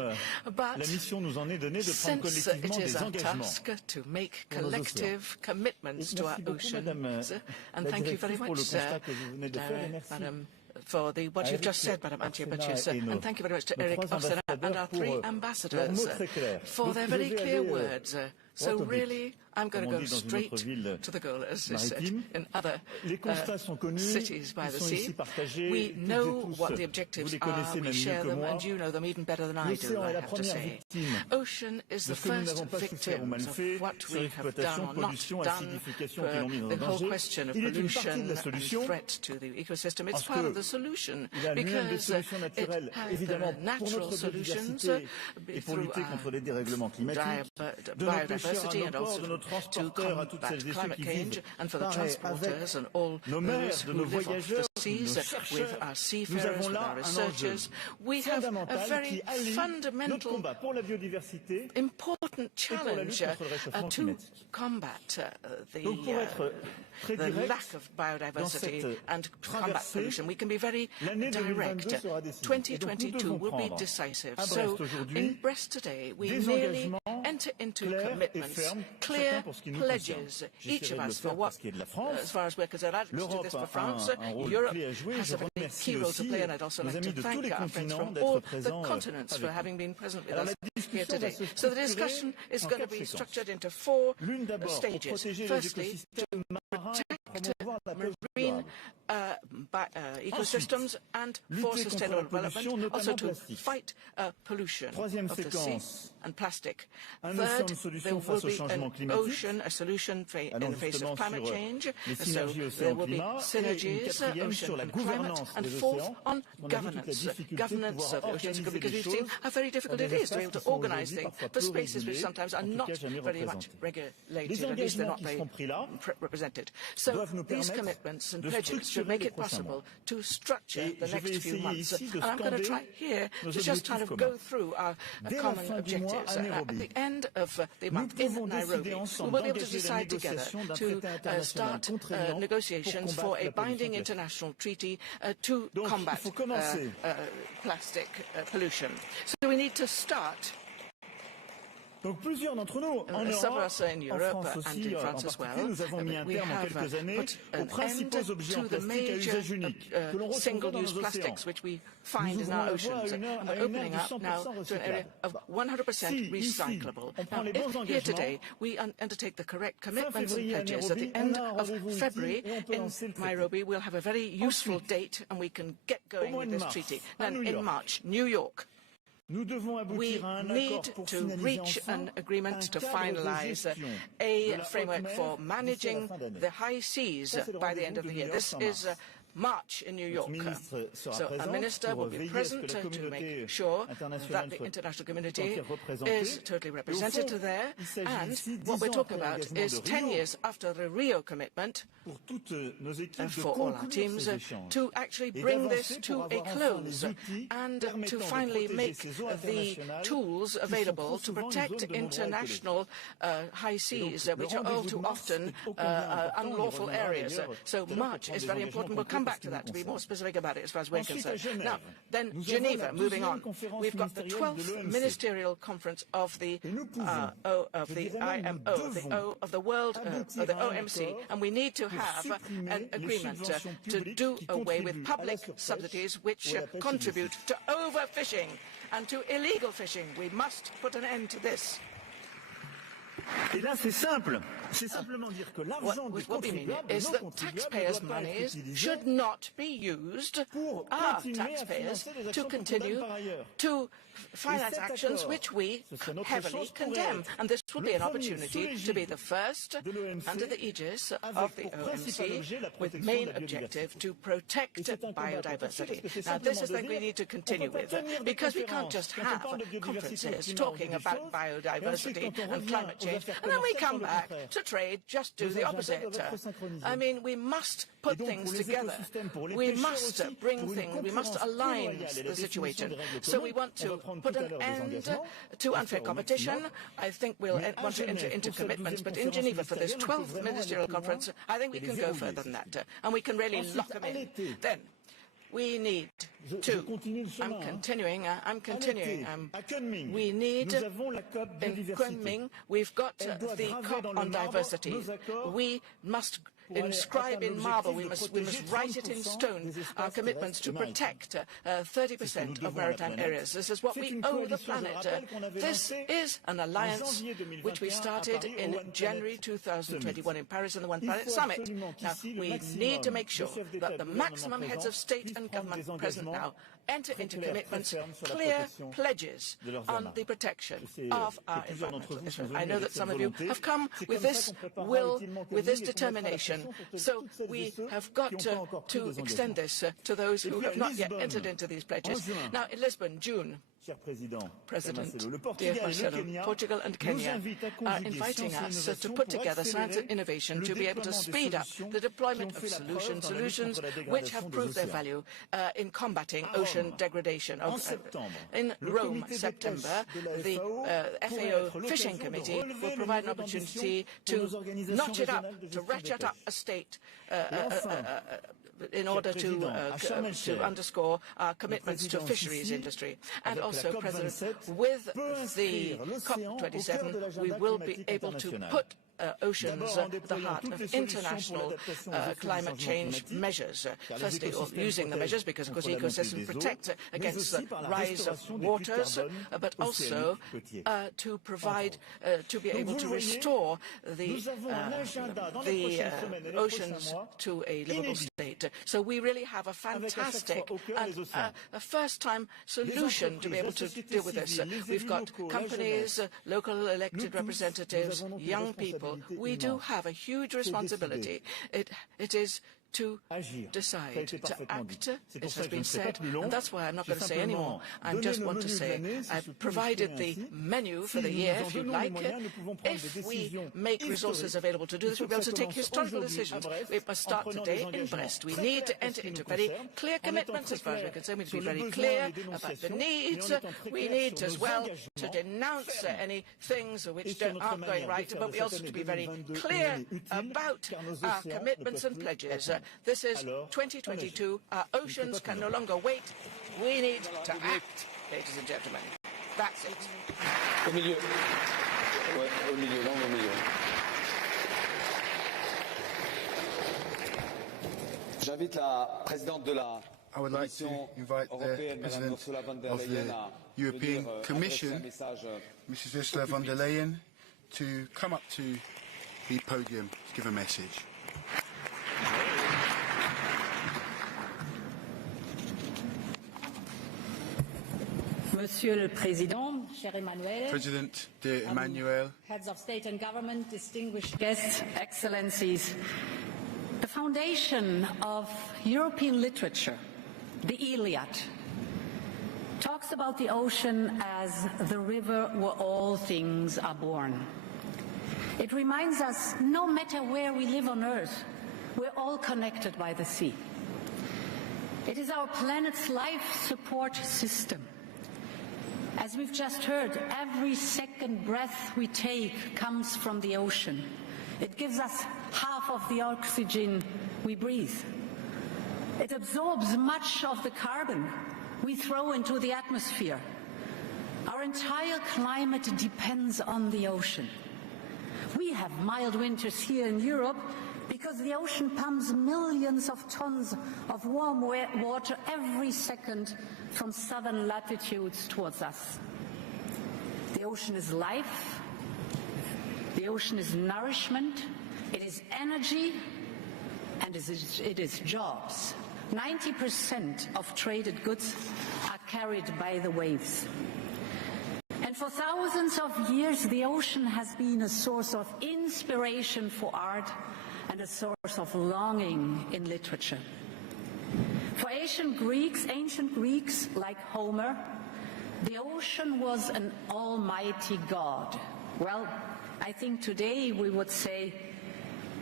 but since it is our task to make collective commitments to our oceans, and thank you very much, Madam, for what you've just said, Madam Antje Bogius, and thank you very much to Eric Oster and our three ambassadors for their very clear words. So really, I'm going to go straight to the goal, as they said in other cities by the sea. We know what the objectives are, we share them, and you know them even better than I do, I have to say. Ocean is the first victim of what we have done or not done for the whole question of pollution and threat to the ecosystem. It's part of the solution, because it has natural solutions through biodiversity and also to combat climate change, and for the transporters and all those who live off the seas, with our seafarers, with our researchers. We have a very fundamental, important challenge to combat the lack of biodiversity and combat pollution. We can be very direct. 2022 will be decisive. So in Brest today, we merely enter into commitments, clear pledges, each of us, for what, as far as we're concerned. I'd like to do this for France. Europe has a very key role to play, and I'd also like to thank our friends from all the continents for having been present with us here today. So the discussion is going to be structured into four stages. Firstly, to protect marine ecosystems and for sustainable development, also to fight pollution of the sea and plastic. Third, there will be an ocean, a solution in the face of climate change, so there will be synergies, ocean and climate. And fourth, on governance of the oceans, because we've seen how very difficult it is to be able to organize things for spaces which sometimes are not very much regulated, at least they're not very represented. So these commitments and pledges should make it possible to structure the next few months. And I'm going to try here to just kind of go through our common objectives. At the end of the month in Nairobi, we will be able to decide together to start negotiations for a binding international treaty to combat plastic pollution. So we need to start Donc plusieurs d'entre nous, en Europe, en France aussi, en particulier, nous avons mis un terme en quelques années aux principaux objets en plastique à usage unique que l'on retrouve dans nos océans. Find in our oceans, and we're opening up now to an area of 100% recyclable. Now, if here today we undertake the correct commitments and pledges, at the end of February in Nairobi we'll have a very useful date and we can get going with this treaty. Then in March, New York, we need to reach an agreement to finalize a framework for managing the high seas by the end of the year. This is March in New York. So a minister will be present to make sure that the international community is totally represented there. And what we're talking about is 10 years after the Rio commitment for all our teams to actually bring this to a close and to finally make the tools available to protect international high seas, which are all too often unlawful areas. So March is very important. We'll come back to that to be more specific about it as far as we're concerned. Now, then Geneva, moving on. We've got the 12th ministerial conference of the IMO, of the World, of the OMC, and we need to have an agreement to do away with public subsidies which contribute to overfishing and to illegal fishing. We must put an end to this. Et là, c'est simple. C'est simplement dire que l'argent du contribuable is that taxpayers' monies should not be used, our taxpayers, to continue to finance actions which we heavily condemn. And this will be an opportunity to be the first under the aegis of the OMC with main objective to protect biodiversity. Now this is what we need to continue with, because we can't just have conferences talking about biodiversity and climate change and then we come back to trade, just do the opposite. I mean, we must put things together. We must bring things, we must align the situation. So we want to put an end to unfair competition. I think we'll want to enter into commitments, but in Geneva for this 12th ministerial conference, I think we can go further than that, and we can really lock them in. Then we need to, I'm continuing, we need, in Kunming, we've got the COP on diversity. We must inscribe in marble, we must write it in stone, our commitments to protect 30% of maritime areas. This is what we owe the planet. This is an alliance which we started in January 2021 in Paris in the One Planet Summit. Now, we need to make sure that the maximum heads of state and government present now enter into commitments, clear pledges on the protection of our environmental issues. I know that some of you have come with this will, with this determination, so we have got to extend this to those who have not yet entered into these pledges. Now, in Lisbon, June, President, dear Marcelo, Portugal and Kenya are inviting us to put together science and innovation to be able to speed up the deployment of solutions which have proved their value in combating ocean degradation. In Rome, September, the FAO Fishing Committee will provide an opportunity to notch it up, to ratchet up a state in order to underscore our commitments to fisheries industry. And also, President, with the COP27, we will be able to put oceans at the heart of international climate change measures. Firstly, using the measures because, of course, ecosystems protect against the rise of waters, but also to provide, to be able to restore the oceans to a livable state. So we really have a fantastic and a first-time solution to be able to deal with this. We've got companies, local elected representatives, young people. We do have a huge responsibility. It is to decide, to act, it has been said, and that's why I'm not going to say any more. I just want to say I've provided the menu for the year, if you'd like. If we make resources available to do this, we'll be able to take historical decisions. We must start today in Brest. We need to enter into very clear commitments as far as we're concerned. We need to be very clear about the needs. We need as well to denounce any things which aren't going right, but we also need to be very clear about our commitments and pledges. This is 2022. Our oceans can no longer wait. We need to act, ladies and gentlemen. That's it. Au milieu. Ouais, au milieu, non, au milieu. J'invite la présidente de la I would like to invite the President of the European Commission, Mrs. Ursula von der Leyen, to come up to the podium to give a message. Monsieur le Président, cher Emmanuel, President, dear Emmanuel, heads of state and government, distinguished guests, excellencies, the foundation of European literature, the Iliad, talks about the ocean as the river where all things are born. It reminds us, no matter where we live on Earth, we're all connected by the sea. It is our planet's life support system. As we've just heard, every second breath we take comes from the ocean. It gives us half of the oxygen we breathe. It absorbs much of the carbon we throw into the atmosphere. Our entire climate depends on the ocean. We have mild winters here in Europe because the ocean pumps millions of tons of warm water every second from southern latitudes towards us. The ocean is life, the ocean is nourishment, it is energy, and it is jobs. 90% of traded goods are carried by the waves. And for thousands of years, the ocean has been a source of inspiration for art and a source of longing in literature. For ancient Greeks like Homer, the ocean was an almighty god. Well, I think today we would say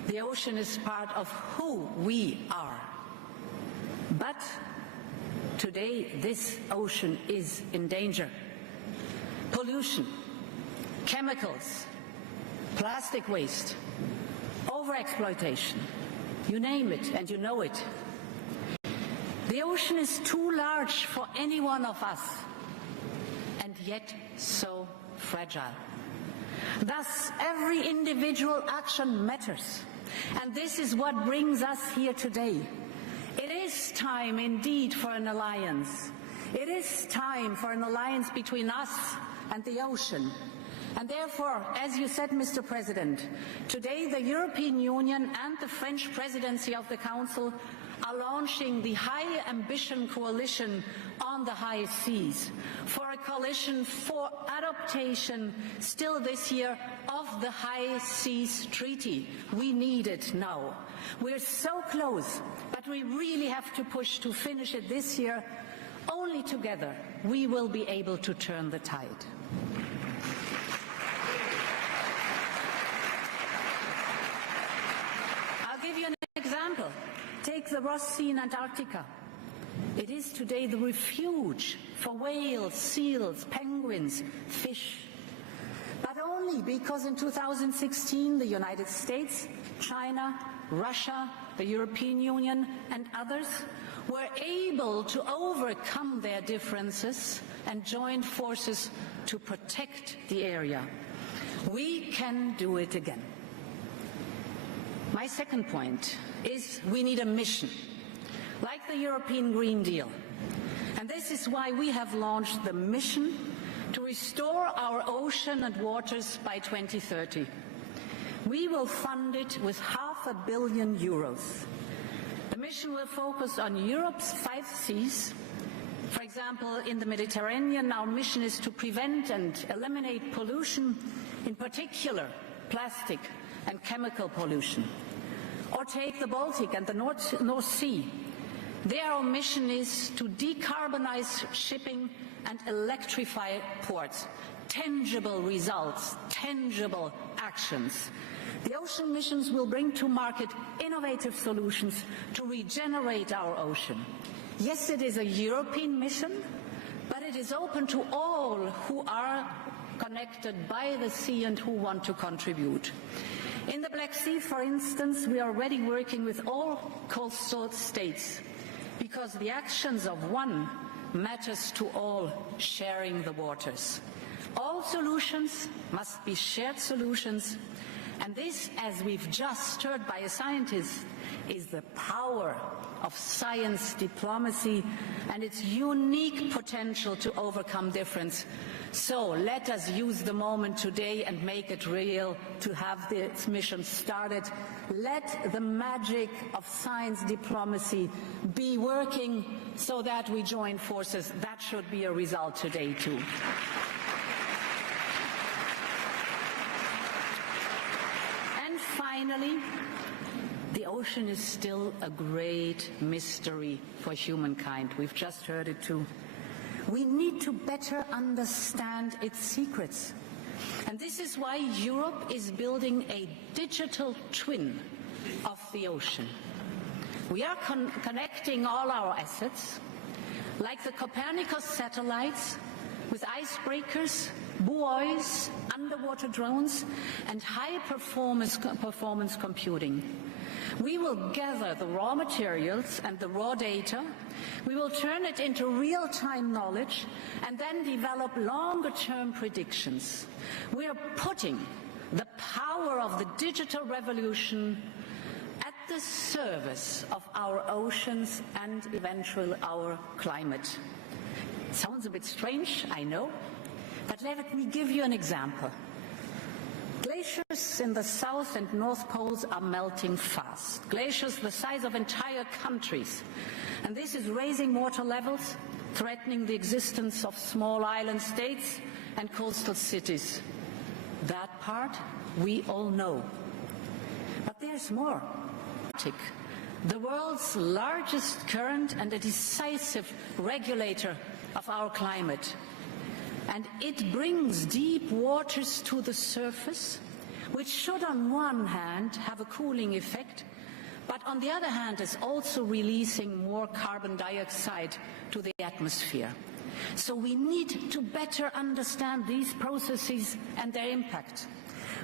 the ocean is part of who we are. But today this ocean is in danger. Pollution, chemicals, plastic waste, overexploitation, you name it and you know it. The ocean is too large for any one of us, and yet so fragile. Thus, every individual action matters, and this is what brings us here today. It is time indeed for an alliance. It is time for an alliance between us and the ocean. And therefore, as you said, Mr. President, today the European Union and the French presidency of the Council are launching the High Ambition Coalition on the High Seas, for a coalition for adaptation still this year of the High Seas Treaty. We need it now. We're so close, but we really have to push to finish it this year. Only together we will be able to turn the tide. I'll give you an example. Take the Ross Sea in Antarctica. It is today the refuge for whales, seals, penguins, fish. But only because in 2016 the United States, China, Russia, the European Union and others were able to overcome their differences and join forces to protect the area. We can do it again. My second point is we need a mission, like the European Green Deal. And this is why we have launched the mission to restore our ocean and waters by 2030. We will fund it with €500 million. The mission will focus on Europe's 5 seas. For example, in the Mediterranean, our mission is to prevent and eliminate pollution, in particular plastic and chemical pollution. Or take the Baltic and the North Sea. There our mission is to decarbonize shipping and electrify ports. Tangible results, tangible actions. The ocean missions will bring to market innovative solutions to regenerate our ocean. Yes, it is a European mission, but it is open to all who are connected by the sea and who want to contribute. In the Black Sea, for instance, we are already working with all coastal states, because the actions of one matters to all sharing the waters. All solutions must be shared solutions, and this, as we've just heard by a scientist, is the power of science diplomacy and its unique potential to overcome difference. So let us use the moment today and make it real to have this mission started. Let the magic of science diplomacy be working so that we join forces. That should be a result today too. And finally, the ocean is still a great mystery for humankind. We've just heard it too. We need to better understand its secrets. And this is why Europe is building a digital twin of the ocean. We are connecting all our assets, like the Copernicus satellites, with icebreakers, buoys, underwater drones, and high-performance computing. We will gather the raw materials and the raw data, we will turn it into real-time knowledge, and then develop longer-term predictions. We are putting the power of the digital revolution at the service of our oceans and eventually our climate. Sounds a bit strange, I know, but let me give you an example. Glaciers in the South and North Poles are melting fast. Glaciers the size of entire countries. And this is raising water levels, threatening the existence of small island states and coastal cities. That part we all know. But there's more. The world's largest current and a decisive regulator of our climate. And it brings deep waters to the surface, which should on one hand have a cooling effect, but on the other hand is also releasing more carbon dioxide to the atmosphere. So we need to better understand these processes and their impact.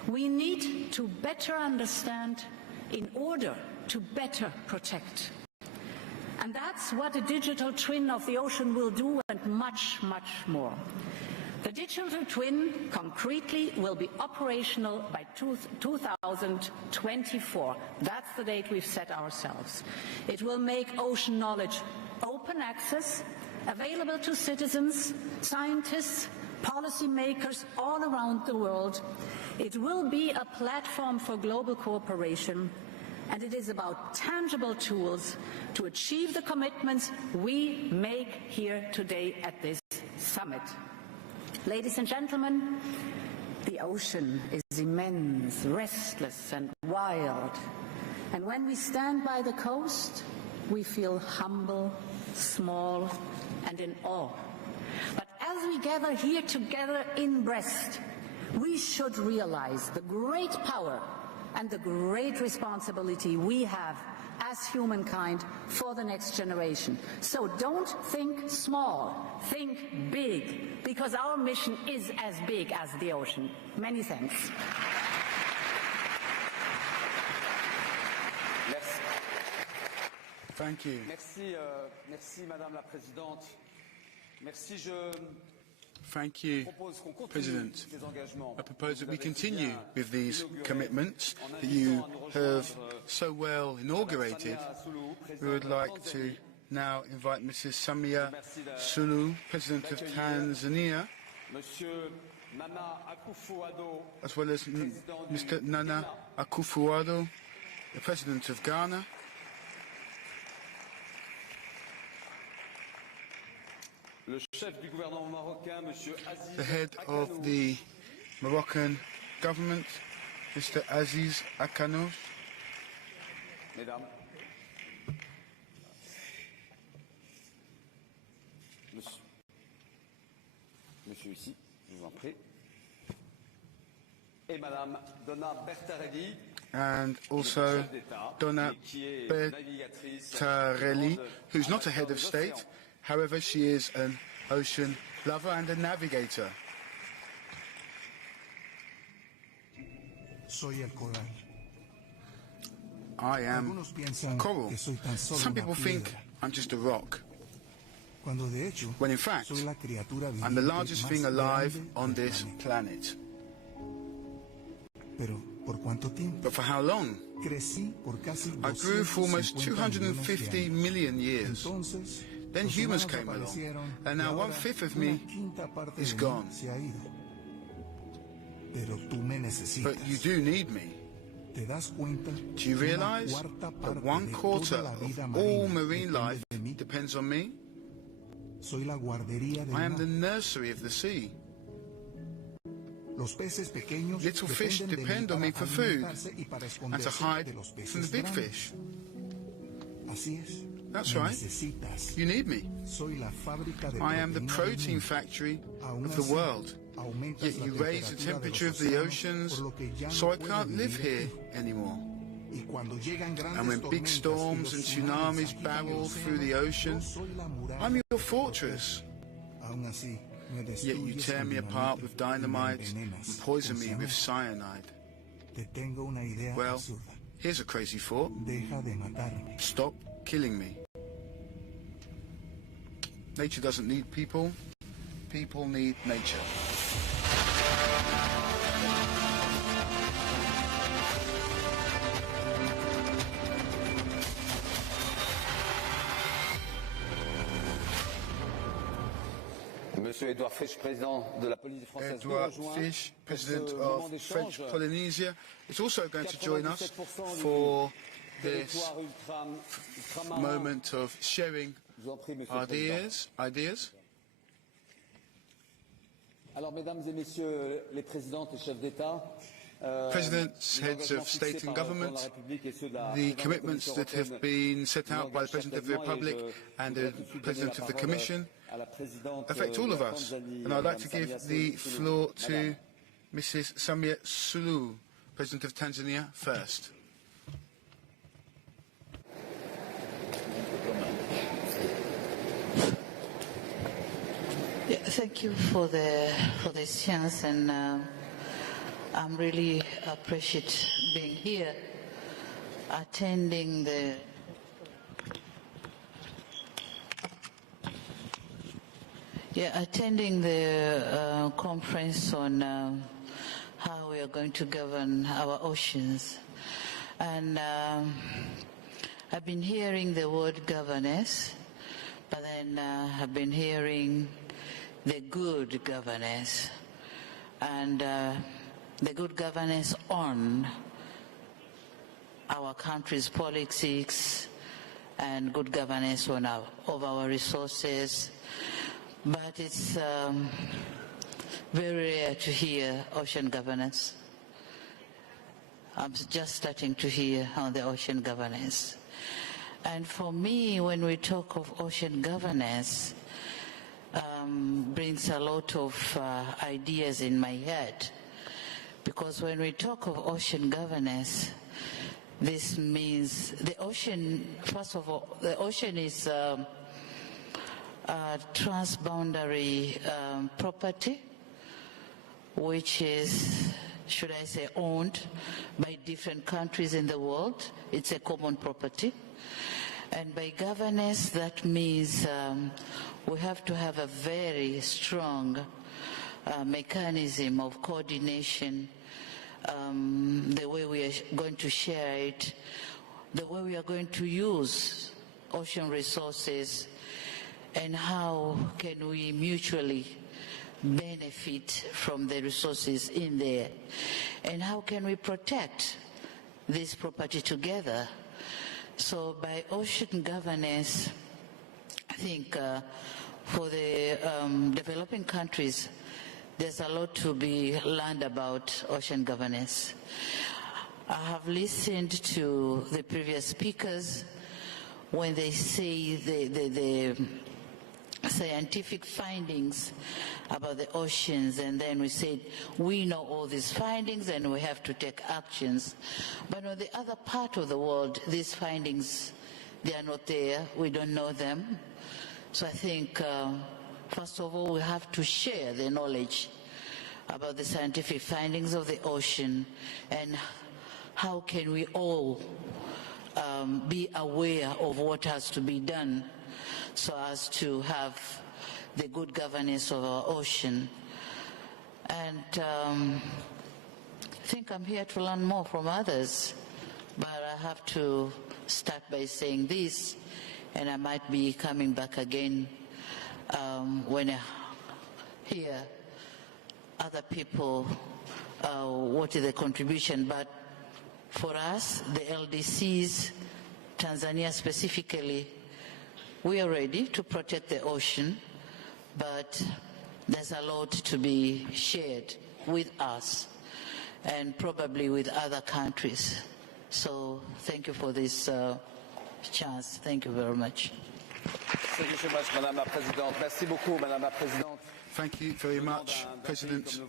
We need to better understand in order to better protect. And that's what a digital twin of the ocean will do, and much, much more. The digital twin, concretely, will be operational by 2024. That's the date we've set ourselves. It will make ocean knowledge open access, available to citizens, scientists, policymakers all around the world. It will be a platform for global cooperation, and it is about tangible tools to achieve the commitments we make here today at this summit. Ladies and gentlemen, the ocean is immense, restless and wild. And when we stand by the coast, we feel humble, small and in awe. But as we gather here together in Brest, we should realize the great power and the great responsibility we have as humankind for the next generation. So don't think small, think big, because our mission is as big as the ocean. Many thanks. Merci. Thank you. Merci, Madame la Présidente. Merci. Thank you, President. I propose that we continue with these commitments that you have so well inaugurated. We would like to now invite Mrs. Samia Suluhu, President of Tanzania, as well as Mr. Nana Akufo-Addo, the President of Ghana, the head of the Moroccan government, Mr. Aziz Akanos, Monsieur ici, je vous en prie, et Madame Donna Bertarelli, and also Donna Bertarelli, who's not a head of state. However, she is an ocean lover and a navigator. Soy el coral. I am coral. Some people think I'm just a rock. when in fact I'm the largest thing alive on this planet. But for how long? I grew for almost 250 million years. Then humans came along, and now 1/5 of me is gone. But you do need me. Do you realize that 1/4 of all marine life depends on me? I am the nursery of the sea. Little fish depend on me for food and to hide from the big fish. That's right. You need me. I am the protein factory of the world. Yet you raise the temperature of the oceans, so I can't live here anymore. And when big storms and tsunamis barrel through the ocean, I'm your fortress. Yet you tear me apart with dynamite and poison me with cyanide. Well, here's a crazy thought. Stop killing me. Nature doesn't need people. People need nature. Monsieur Edouard Fish, président de la Polynésie française. Edouard Fish, president of French Polynesia, is also going to join us for this moment of sharing ideas. Alors, mesdames et messieurs les présidentes et chefs d'État, Presidents, heads of state and government, the commitments that have been set out by the President of the Republic and the President of the Commission affect all of us. And I'd like to give the floor to Mrs. Samia Suluhu, President of Tanzania, first. Yeah, thank you for this chance, and I'm really appreciate being here, attending the conference on how we are going to govern our oceans. And I've been hearing the word governance, but then I've been hearing the good governance, and the good governance on our country's politics and good governance on of our resources. But it's very rare to hear ocean governance. I'm just starting to hear on the ocean governance. And for me, when we talk of ocean governance, brings a lot of ideas in my head. Because when we talk of ocean governance, this means the ocean, first of all, the ocean is a transboundary property, which is, should I say, owned by different countries in the world. It's a common property. And by governance, that means we have to have a very strong mechanism of coordination, the way we are going to share it, the way we are going to use ocean resources, and how can we mutually benefit from the resources in there, and how can we protect this property together. So by ocean governance, I think for the developing countries, there's a lot to be learned about ocean governance. I have listened to the previous speakers when they say the scientific findings about the oceans, and then we said we know all these findings and we have to take actions. But on the other part of the world, these findings, they are not there, we don't know them. So I think first of all we have to share the knowledge about the scientific findings of the ocean, and how can we all be aware of what has to be done so as to have the good governance of our ocean. And I think I'm here to learn more from others, but I have to start by saying this, and I might be coming back again when I hear other people what is the contribution. But for us, the LDCs, Tanzania specifically, we are ready to protect the ocean, but there's a lot to be shared with us and probably with other countries. So thank you for this chance. Thank you very much. Thank you so much, Madame la Présidente. Merci beaucoup, Madame la Présidente. Thank you very much, President.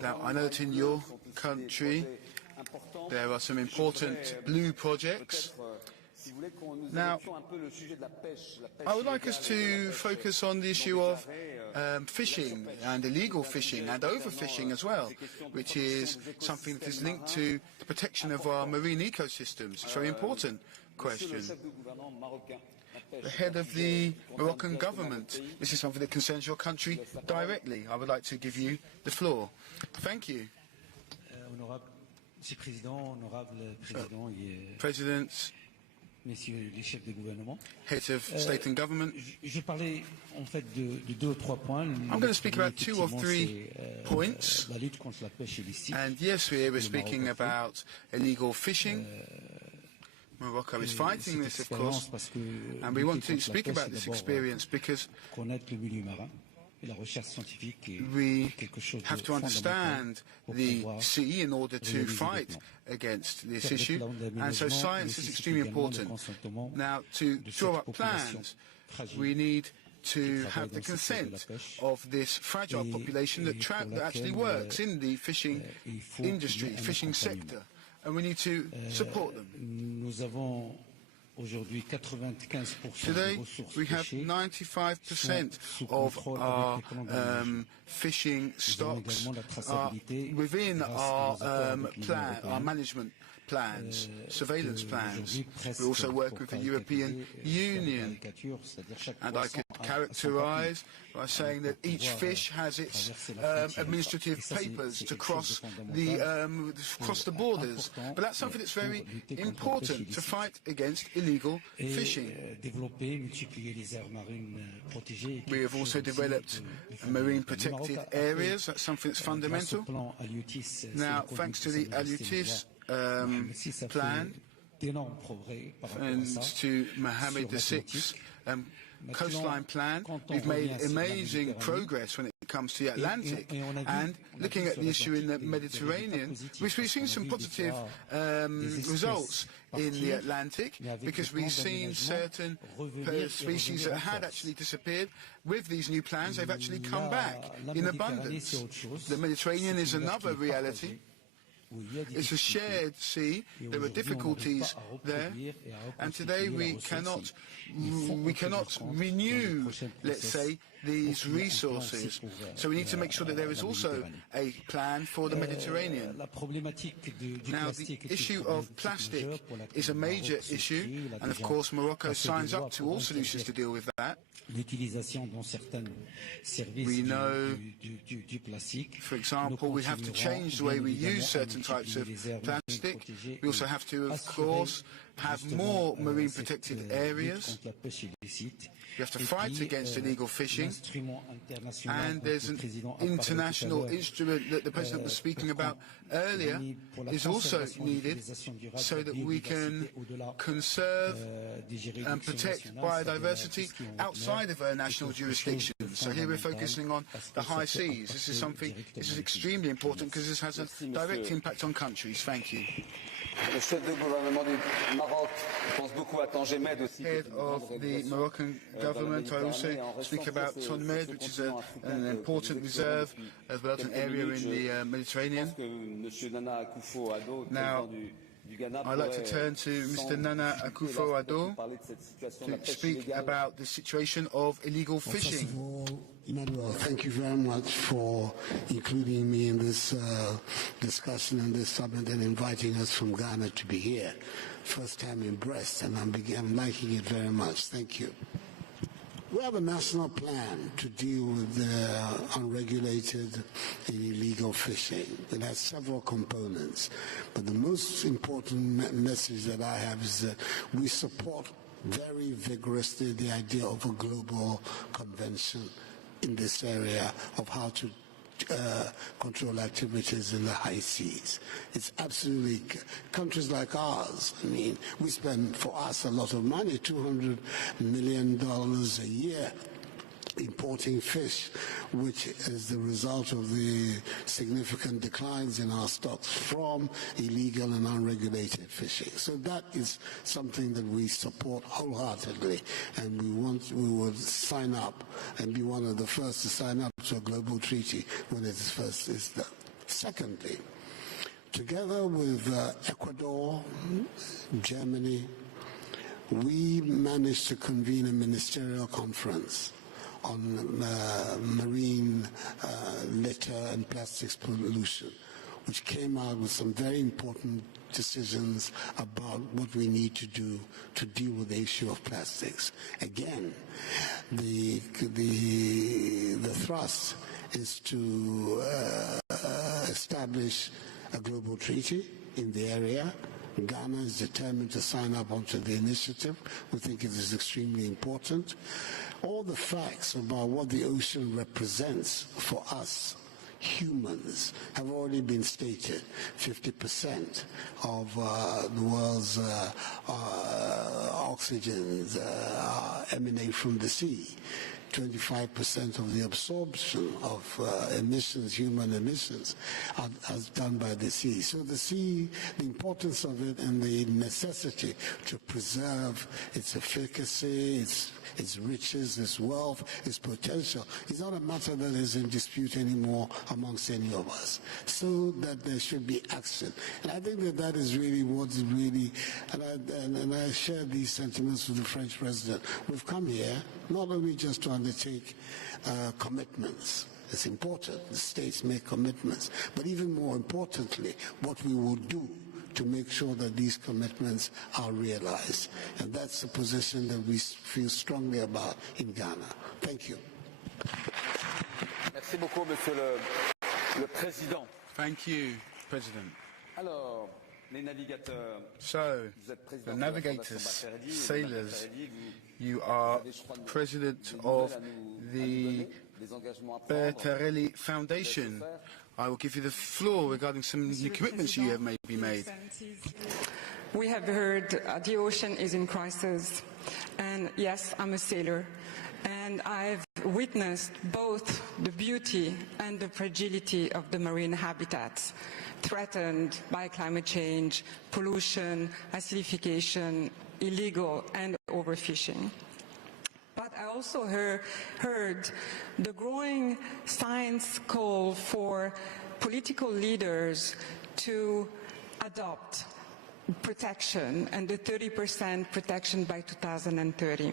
Now, I know that in your country there are some important blue projects. Now, I would like us to focus on the issue of fishing and illegal fishing and overfishing as well, which is something that is linked to the protection of our marine ecosystems. It's a very important question. The head of the Moroccan government, this is something that concerns your country directly. I would like to give you the floor. Thank you. Presidents, Messieurs les chefs de gouvernement. Heads of state and government. Je parlais en fait de deux ou trois points. I'm going to speak about 2 or 3 points. La lutte contre la pêche illicite. And yes, we're speaking about illegal fishing. Morocco is fighting this, of course, and we want to speak about this experience because we have to understand the sea in order to fight against this issue, and so science is extremely important. Now, to draw up plans, we need to have the consent of this fragile population that actually works in the fishing industry, fishing sector, and we need to support them. Today, we have 95% of our fishing stocks within our our management plans, surveillance plans. We also work with the European Union, and I could characterize by saying that each fish has its administrative papers to cross the borders. But that's something that's very important to fight against illegal fishing. We have also developed marine protected areas. That's something that's fundamental. Now, thanks to the LIVE.Leaders plan and to Mohammed VI's coastline plan, we've made amazing progress when it comes to the Atlantic, and looking at the issue in the Mediterranean, we've seen some positive results in the Atlantic, because we've seen certain species that had actually disappeared. With these new plans, they've actually come back in abundance. The Mediterranean is another reality. It's a shared sea. There are difficulties there, and today we cannot renew, let's say, these resources. So we need to make sure that there is also a plan for the Mediterranean. Now, the issue of plastic is a major issue, and of course Morocco signs up to all solutions to deal with that. We know, for example, we have to change the way we use certain types of plastic. We also have to, of course, have more marine protected areas. We have to fight against illegal fishing, and there's an international instrument that the President was speaking about earlier is also needed so that we can conserve and protect biodiversity outside of our national jurisdiction. So here we're focusing on the high seas. This is extremely important because this has a direct impact on countries. Thank you. Le chef de gouvernement du Maroc pense beaucoup à Tangemed aussi. Head of the Moroccan government, I also speak about Tangemed, which is an important reserve as well as an area in the Mediterranean. Now, I'd like to turn to Mr. Nana Akufo-Addo to speak about the situation of illegal fishing. Thank you very much for including me in this discussion and this summit and inviting us from Ghana to be here. first time embraced, and I'm liking it very much. Thank you. We have a national plan to deal with the unregulated and illegal fishing. It has several components, but the most important message that I have is that we support very vigorously the idea of a global convention in this area of how to control activities in the high seas. It's absolutely, countries like ours, I mean, we spend for us a lot of money, $200 million a year importing fish, which is the result of the significant declines in our stocks from illegal and unregulated fishing. So that is something that we support wholeheartedly, and we will sign up and be one of the first to sign up to a global treaty when it is done. Secondly, together with Ecuador, Germany, we managed to convene a ministerial conference on marine litter and plastics pollution, which came out with some very important decisions about what we need to do to deal with the issue of plastics. Again, the thrust is to establish a global treaty in the area. Ghana is determined to sign up onto the initiative. We think it is extremely important. All the facts about what the ocean represents for us humans have already been stated. 50% of the world's oxygens emanate from the sea. 25% of the absorption of emissions, human emissions, are done by the sea. So the sea, the importance of it and the necessity to preserve its efficacy, its riches, its wealth, its potential, is not a matter that is in dispute anymore amongst any of us. So that there should be action. And I think that is really what is really, and I share these sentiments with the French president. We've come here not only just to undertake commitments. It's important, the states make commitments, but even more importantly, what we will do to make sure that these commitments are realized. And that's the position that we feel strongly about in Ghana. Thank you. Merci beaucoup, Monsieur le Président. Thank you, President. Alors, les navigateurs, so, the navigators, sailors, you are president of the Bertarelli Foundation. I will give you the floor regarding some new commitments you have maybe made. We have heard the ocean is in crisis, and yes, I'm a sailor, and I've witnessed both the beauty and the fragility of the marine habitats threatened by climate change, pollution, acidification, illegal and overfishing. But I also heard the growing science call for political leaders to adopt protection and the 30% protection by 2030.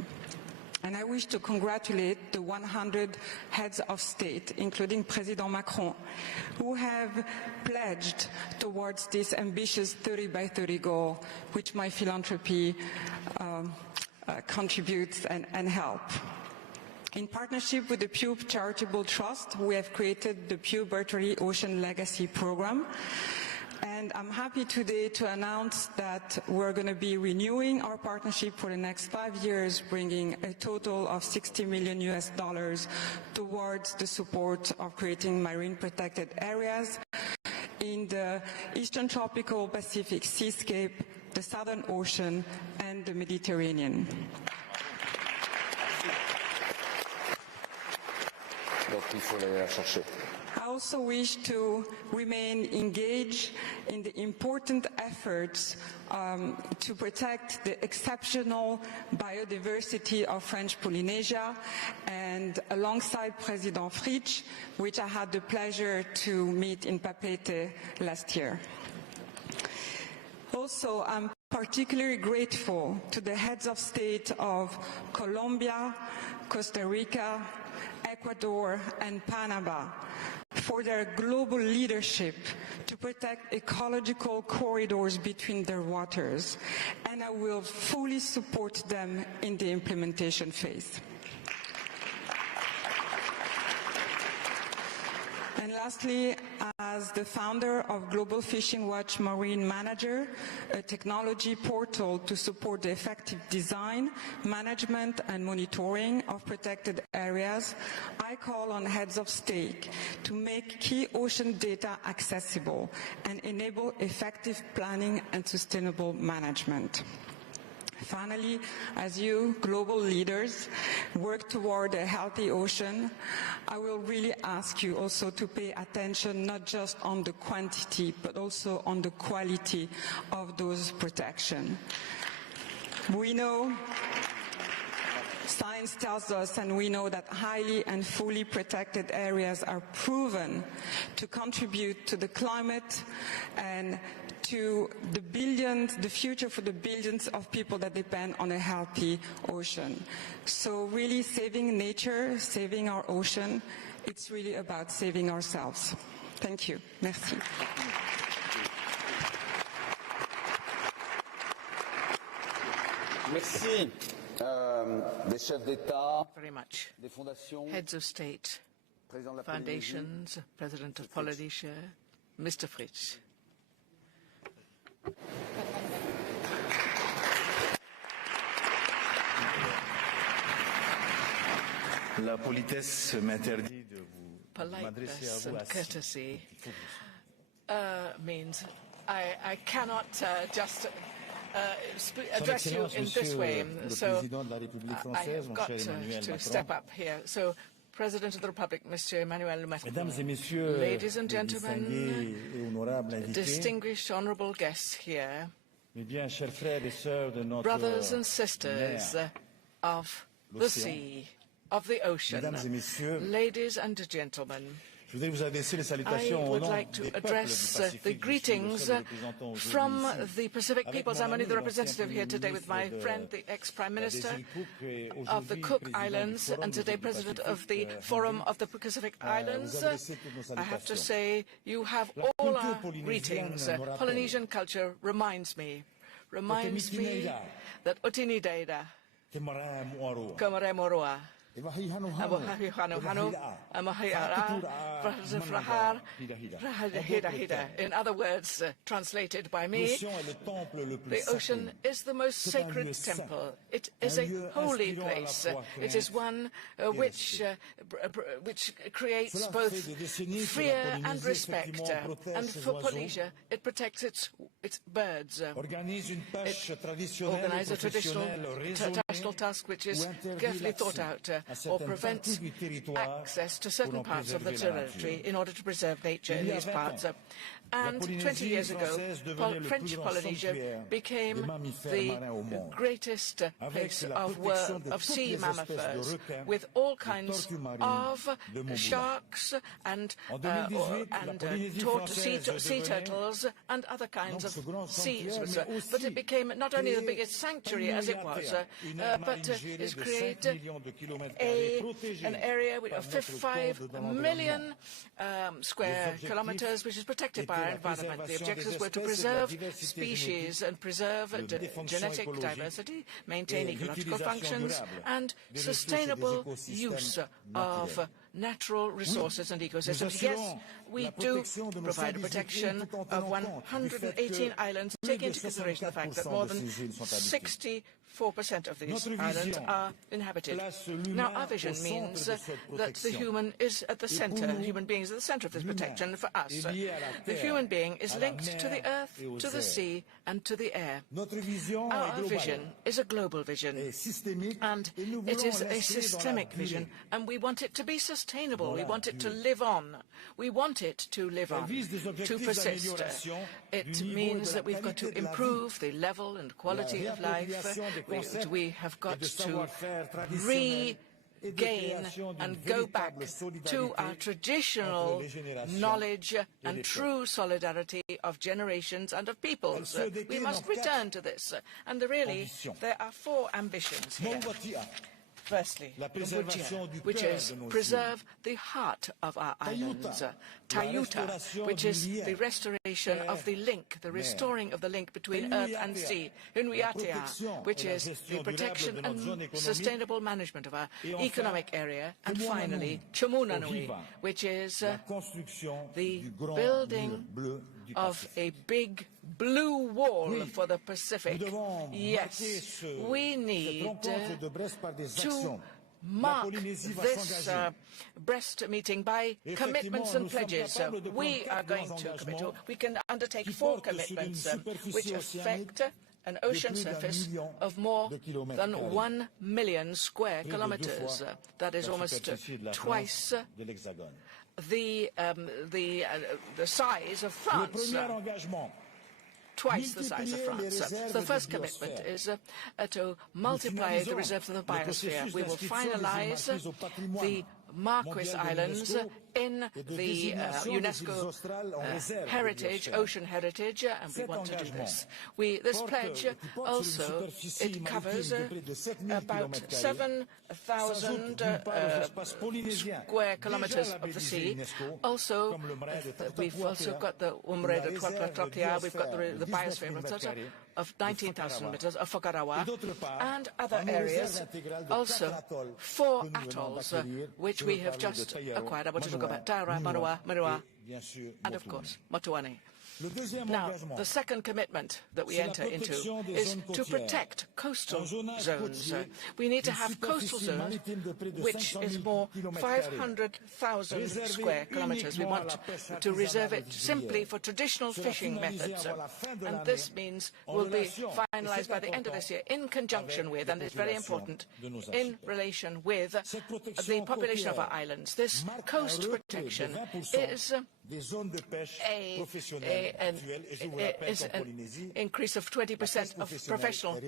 And I wish to congratulate the 100 heads of state, including President Macron, who have pledged towards this ambitious 30 by 30 goal, which my philanthropy contributes and help. In partnership with the Pew Charitable Trust, we have created the Pew Bertarelli Ocean Legacy Program. And I'm happy today to announce that we're going to be renewing our partnership for the next 5 years, bringing a total of $60 million towards the support of creating marine protected areas in the Eastern Tropical Pacific Seascape, the Southern Ocean, and the Mediterranean. I also wish to remain engaged in the important efforts to protect the exceptional biodiversity of French Polynesia, and alongside President Fritsch, which I had the pleasure to meet in Papeete last year. Also, I'm particularly grateful to the heads of state of Colombia, Costa Rica, Ecuador, and Panama for their global leadership to protect ecological corridors between their waters, and I will fully support them in the implementation phase. And lastly, as the founder of Global Fishing Watch Marine Manager, a technology portal to support the effective design, management and monitoring of protected areas, I call on heads of state to make key ocean data accessible and enable effective planning and sustainable management. Finally, as you, global leaders, work toward a healthy ocean, I will really ask you also to pay attention not just on the quantity, but also on the quality of those protection. We know, science tells us, and we know that highly and fully protected areas are proven to contribute to the climate and to the future for the billions of people that depend on a healthy ocean. So really saving nature, saving our ocean, it's really about saving ourselves. Thank you. Merci. Merci. Des chefs d'État, very much. Des fondations, heads of state, foundations, President of Polynesia, Mr. Fritz. La politesse m'interdit de vous m'adresser à vous and courtesy means I cannot just address you in this way, so I have got to step up here. So, President of the Republic, Mr. Emmanuel Macron, ladies and gentlemen, distinguished honourable guests here, brothers and sisters of the sea, of the ocean, ladies and gentlemen, I would like to address the greetings from the Pacific peoples. I'm only the representative here today with my friend, the ex-Prime Minister of the Cook Islands, and today President of the Forum of the Pacific Islands. I have to say, you have all our greetings. Polynesian culture reminds me that Otini Deida, Kamare Moroa, in other words, translated by me, the ocean is the most sacred temple. It is a holy place. It is one which creates both fear and respect. And for Polynesia, it protects its birds. It organizes a traditional task which is carefully thought out, or prevents access to certain parts of the territory in order to preserve nature in these parts. And 20 years ago, French Polynesia became the greatest place of sea mammifers, with all kinds of sharks and sea turtles and other kinds of seals. But it became not only the biggest sanctuary as it was, but it created an area of 5 million square kilometers, which is protected by our environment. The objectives were to preserve species and preserve genetic diversity, maintain ecological functions, and sustainable use of natural resources and ecosystems. Yes, we do provide protection of 118 islands, taking into consideration the fact that more than 64% of these islands are inhabited. Now, our vision means that the human is at the center, human beings at the center of this protection for us. The human being is linked to the earth, to the sea, and to the air. Our vision is a global vision, and it is a systemic vision, and we want it to be sustainable. We want it to live on. We want it to live on, to persist. It means that we've got to improve the level and quality of life. We have got to regain and go back to our traditional knowledge and true solidarity of generations and of peoples. We must return to this. And there are 4 ambitions here. Firstly, which is preserve the heart of our islands. Tayuta, which is the restoration of the link, the restoring of the link between earth and sea. Hunwiatea, which is the protection and sustainable management of our economic area. And finally, Chamunanui, which is the building of a big blue wall for the Pacific. Yes, we need to mark this Brest meeting by commitments and pledges. We are going to commit. We can undertake 4 commitments which affect an ocean surface of more than 1 million square kilometers. That is almost twice the size of France. Twice the size of France. So the first commitment is to multiply the reserves of the biosphere. We will finalize the Marquis Islands in the UNESCO heritage, ocean heritage, and we want to do this. This pledge also, it covers about 7,000 square kilometers of the sea. Also, we've also got the Umre de Tuatlatlatia, we've got the biosphere of 19,000 meters of Fokarawa, and other areas, also 4 atolls, which we have just acquired. I want to talk about Taura, Marua, Marua, and of course, Motuane. Now, the second commitment that we enter into is to protect coastal zones. We need to have coastal zones which is more 500,000 square kilometers. We want to reserve it simply for traditional fishing methods. And this means will be finalized by the end of this year in conjunction with, and it's very important, in relation with the population of our islands. This coast protection is an increase of 20% of professional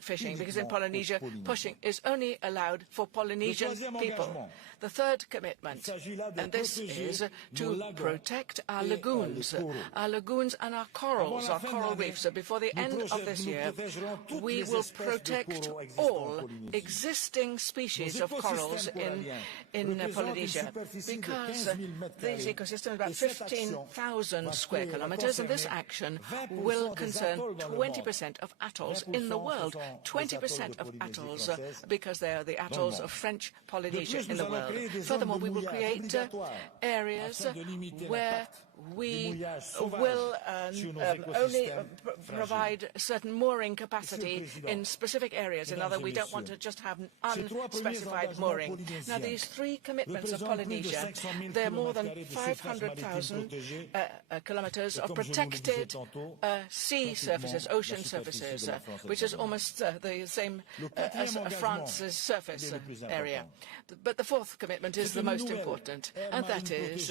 fishing, because in Polynesia, pushing is only allowed for Polynesian people. The third commitment, and this is to protect our lagoons and our corals, our coral reefs. So before the end of this year, we will protect all existing species of corals in Polynesia, because these ecosystems are about 15,000 square kilometers, and this action will concern 20% of atolls in the world. 20% of atolls, because they are the atolls of French Polynesia in the world. Furthermore, we will create areas where we will only provide certain mooring capacity in specific areas. In other words, we don't want to just have unspecified mooring. Now, these 3 commitments of Polynesia, they're more than 500,000 kilometers of protected sea surfaces, ocean surfaces, which is almost the same as France's surface area. But the 4th commitment is the most important, and that is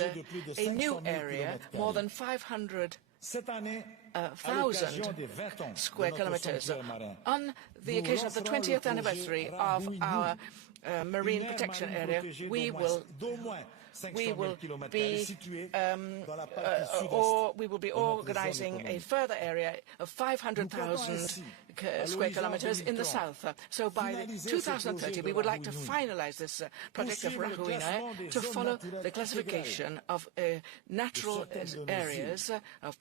a new area, more than 500,000 square kilometers. On the occasion of the 20th anniversary of our marine protection area, we will be organizing a further area of 500,000 square kilometers in the south. So by 2030, we would like to finalize this project of Rahuina to follow the classification of natural areas of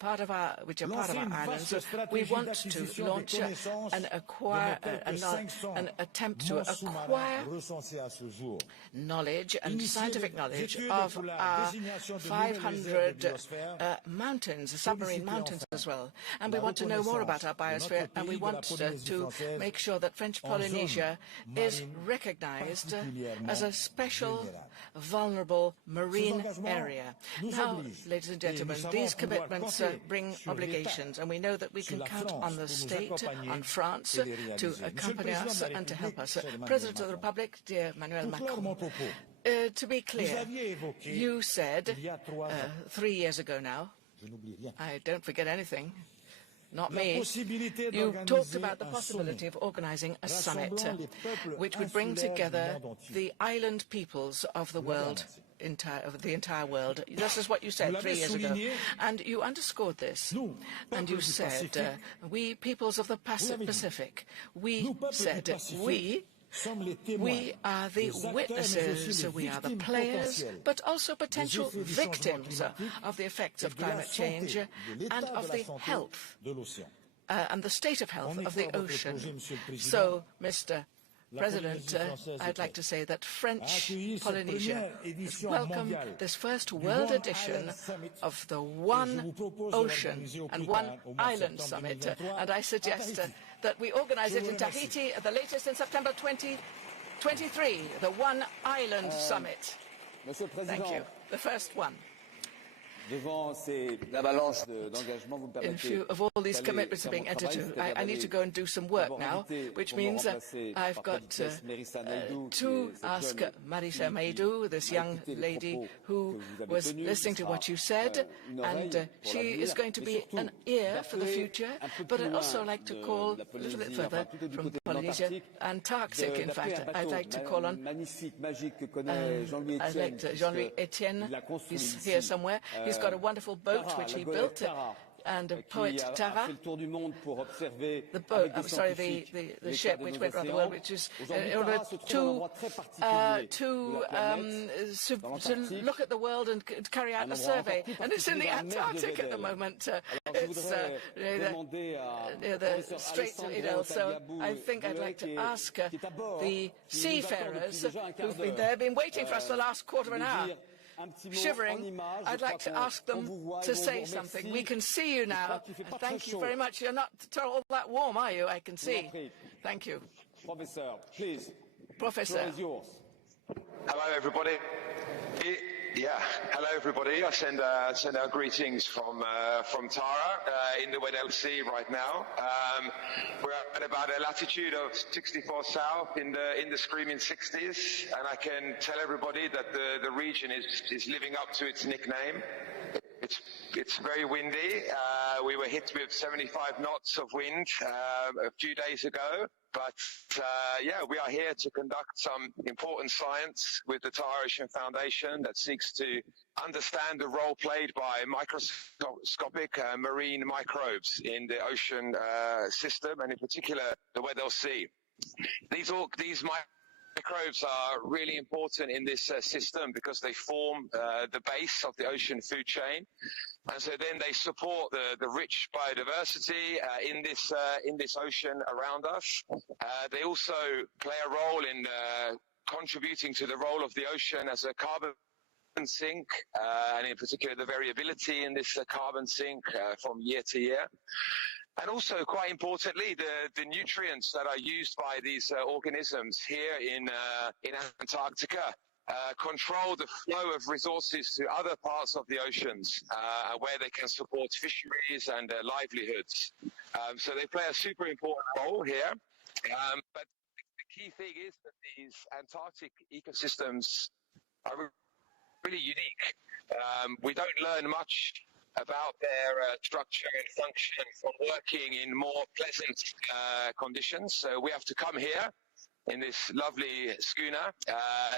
which are part of our islands. We want to launch an attempt to acquire knowledge and scientific knowledge of our 500 mountains, submarine mountains as well. And we want to know more about our biosphere, and we want to make sure that French Polynesia is recognized as a special, vulnerable marine area. Now, ladies and gentlemen, these commitments bring obligations, and we know that we can count on the state, on France, to accompany us and to help us. President of the Republic, dear Emmanuel Macron, to be clear, you said 3 years ago now, I don't forget anything, not me, you talked about the possibility of organizing a summit which would bring together the island peoples of the world, of the entire world. This is what you said 3 years ago. And you underscored this. And you said, we peoples of the Pacific, we said, we We are the witnesses, we are the players, but also potential victims of the effects of climate change and of the health and the state of health of the ocean. So, Mr. President, I'd like to say that French Polynesia has welcomed this first world edition of the One Ocean and One Island Summit, and I suggest that we organize it in Tahiti at the latest in September 2023, the One Island Summit. Thank you. The first one. In view of all these commitments being entered to, I need to go and do some work now, which means I've got to ask Marisa Maidou, this young lady who was listening to what you said, and she is going to be an ear for the future, but I'd also like to call a little bit further from Polynesia, Antarctic, in fact. I'd like to call on Jean-Louis Etienne. He's here somewhere. He's got a wonderful boat which he built, and a poet Tara, the boat, I'm sorry, the ship which went around the world, which is in order to look at the world and carry out a survey, and it's in the Antarctic at the moment. It's near the Straits of Idel, so I think I'd like to ask the seafarers who've been there, been waiting for us for the last quarter of an hour, shivering. I'd like to ask them to say something. We can see you now. Thank you very much. You're not all that warm, are you? I can see. Thank you. Professor, please. Professor. The floor is yours. Hello, everybody. Yeah, hello everybody. I send our greetings from Tara in the Weddell Sea right now. We're at about a latitude of 64 south in the screaming 60s, and I can tell everybody that the region is living up to its nickname. It's very windy. We were hit with 75 knots of wind a few days ago. But, yeah, we are here to conduct some important science with the Tara Ocean Foundation that seeks to understand the role played by microscopic marine microbes in the ocean system, and in particular the Weddell Sea. These microbes are really important in this system because they form the base of the ocean food chain. And so then they support the rich biodiversity in this ocean around us. They also play a role in contributing to the role of the ocean as a carbon sink, and in particular the variability in this carbon sink from year to year. And also, quite importantly, the nutrients that are used by these organisms here in Antarctica control the flow of resources to other parts of the oceans where they can support fisheries and livelihoods. So they play a super important role here. But the key thing is that these Antarctic ecosystems are really unique. We don't learn much about their structure and function from working in more pleasant conditions. So we have to come here in this lovely schooner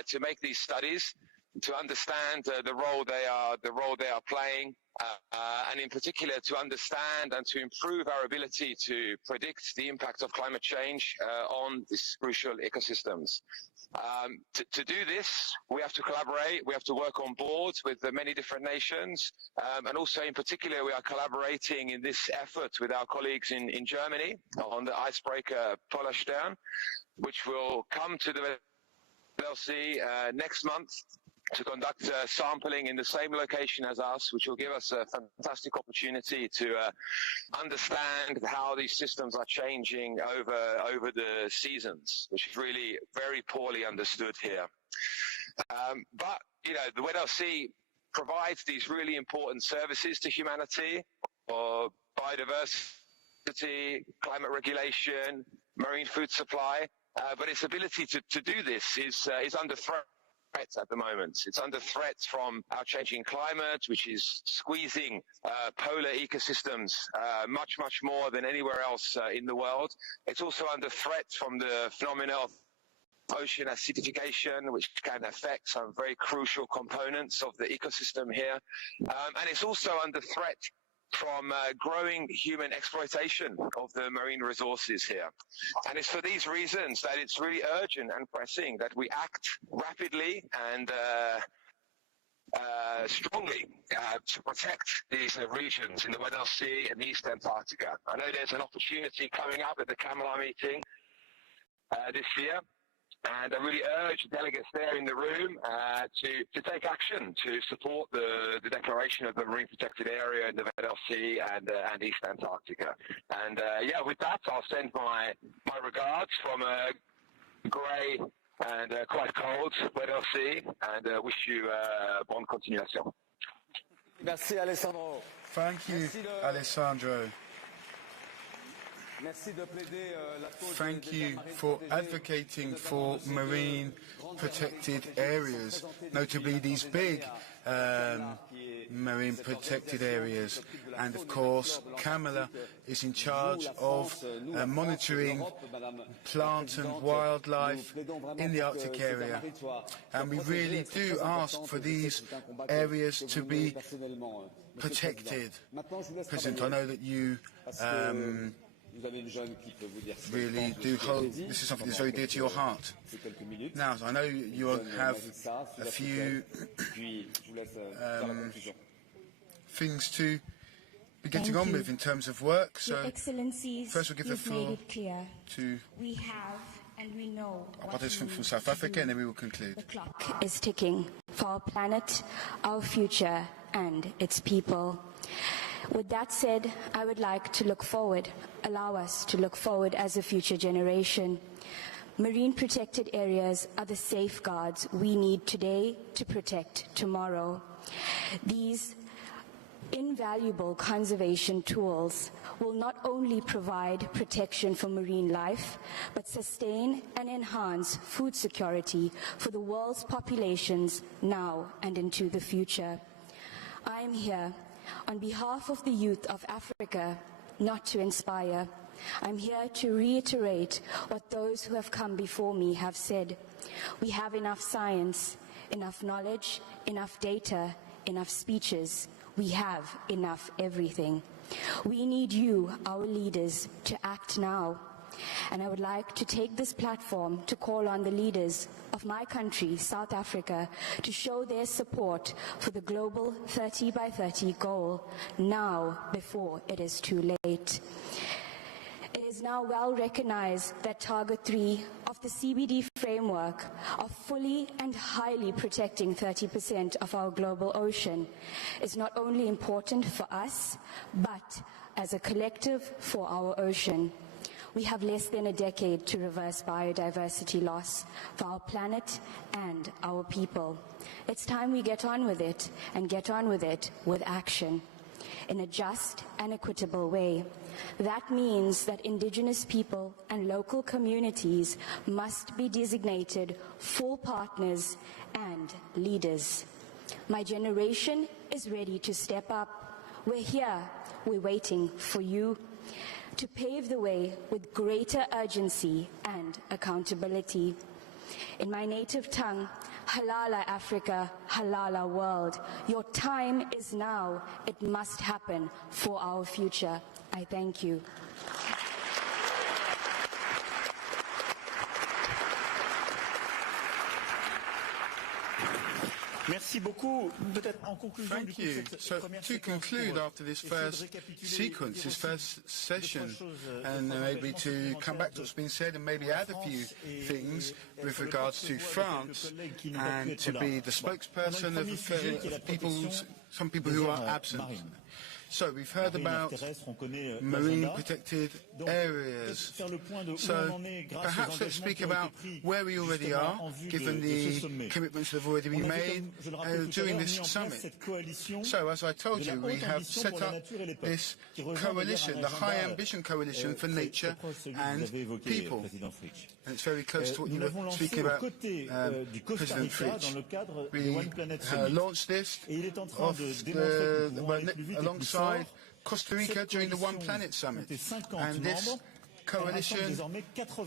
to make these studies, to understand the role they are playing, and in particular to understand and to improve our ability to predict the impact of climate change on these crucial ecosystems. To do this, we have to collaborate, we have to work on board with the many different nations, and also in particular we are collaborating in this effort with our colleagues in Germany on the icebreaker Polarstern, which will come to the Weddell Sea next month to conduct sampling in the same location as us, which will give us a fantastic opportunity to understand how these systems are changing over the seasons, which is really very poorly understood here. But, you know, the Weddell Sea provides these really important services to humanity, for biodiversity, climate regulation, marine food supply, but its ability to do this is under threat at the moment. It's under threat from our changing climate, which is squeezing polar ecosystems much more than anywhere else in the world. It's also under threat from the phenomenon of ocean acidification, which can affect some very crucial components of the ecosystem here. And it's also under threat from growing human exploitation of the marine resources here. And it's for these reasons that it's really urgent and pressing that we act rapidly and strongly to protect these regions in the Weddell Sea and East Antarctica. I know there's an opportunity coming up at the Kamala meeting this year, and I really urge delegates there in the room to take action to support the declaration of the marine protected area in the Weddell Sea and East Antarctica. And yeah, with that, I'll send my regards from grey and quite cold Weddell Sea, and wish you bonne continuation. Merci Alessandro. Thank you, Alessandro. Thank you for advocating for marine protected areas, notably these big marine protected areas. And of course, Kamala is in charge of monitoring plant and wildlife in the Arctic area. And we really do ask for these areas to be protected. President, I know that you really do hold, this is something that's very dear to your heart. Now, I know you have a few things to be getting on with in terms of work, so first we'll give the floor to our participant from South Africa, and then we will conclude. The clock is ticking for our planet, our future, and its people. With that said, I would like to look forward, allow us to look forward as a future generation. Marine protected areas are the safeguards we need today to protect tomorrow. These invaluable conservation tools will not only provide protection for marine life, but sustain and enhance food security for the world's populations now and into the future. I am here on behalf of the youth of Africa, not to inspire. I'm here to reiterate what those who have come before me have said. We have enough science, enough knowledge, enough data, enough speeches. We have enough everything. We need you, our leaders, to act now. And I would like to take this platform to call on the leaders of my country, South Africa, to show their support for the global 30 by 30 goal now, before it is too late. It is now well recognized that Target 3 of the CBD framework of fully and highly protecting 30% of our global ocean is not only important for us, but as a collective for our ocean. We have less than a decade to reverse biodiversity loss for our planet and our people. It's time we get on with it, and get on with it with action in a just and equitable way. That means that Indigenous people and local communities must be designated full partners and leaders. My generation is ready to step up. We're here, we're waiting for you to pave the way with greater urgency and accountability. In my native tongue, Halala Africa, Halala world. Your time is now. It must happen for our future. I thank you. Merci beaucoup. Peut-être en conclusion Thank you. So to conclude after this first sequence, this first session, and maybe to come back to what's been said and maybe add a few things with regards to France and to be the spokesperson of people, some people who are absent. So we've heard about marine protected areas. So perhaps let's speak about where we already are, given the commitments that have already been made during this summit. So as I told you, we have set up this coalition, the High Ambition Coalition for Nature and People. And it's very close to what you were speaking about, President Fritsch. We launched this alongside Costa Rica during the One Planet Summit. And this coalition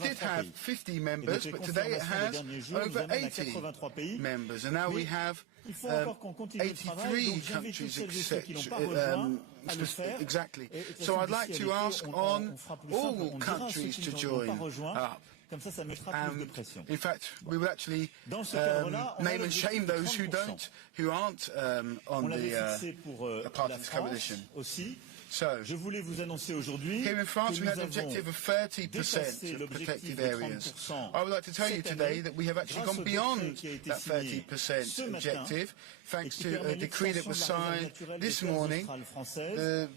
did have 50 members, but today it has over 80 members. And now we have 83 countries exactly. So I'd like to ask on all countries to join up. In fact, we will actually name and shame those who aren't on the part of this coalition. So, here in France we had an objective of 30% of protected areas. I would like to tell you today that we have actually gone beyond that 30% objective thanks to a decree that was signed this morning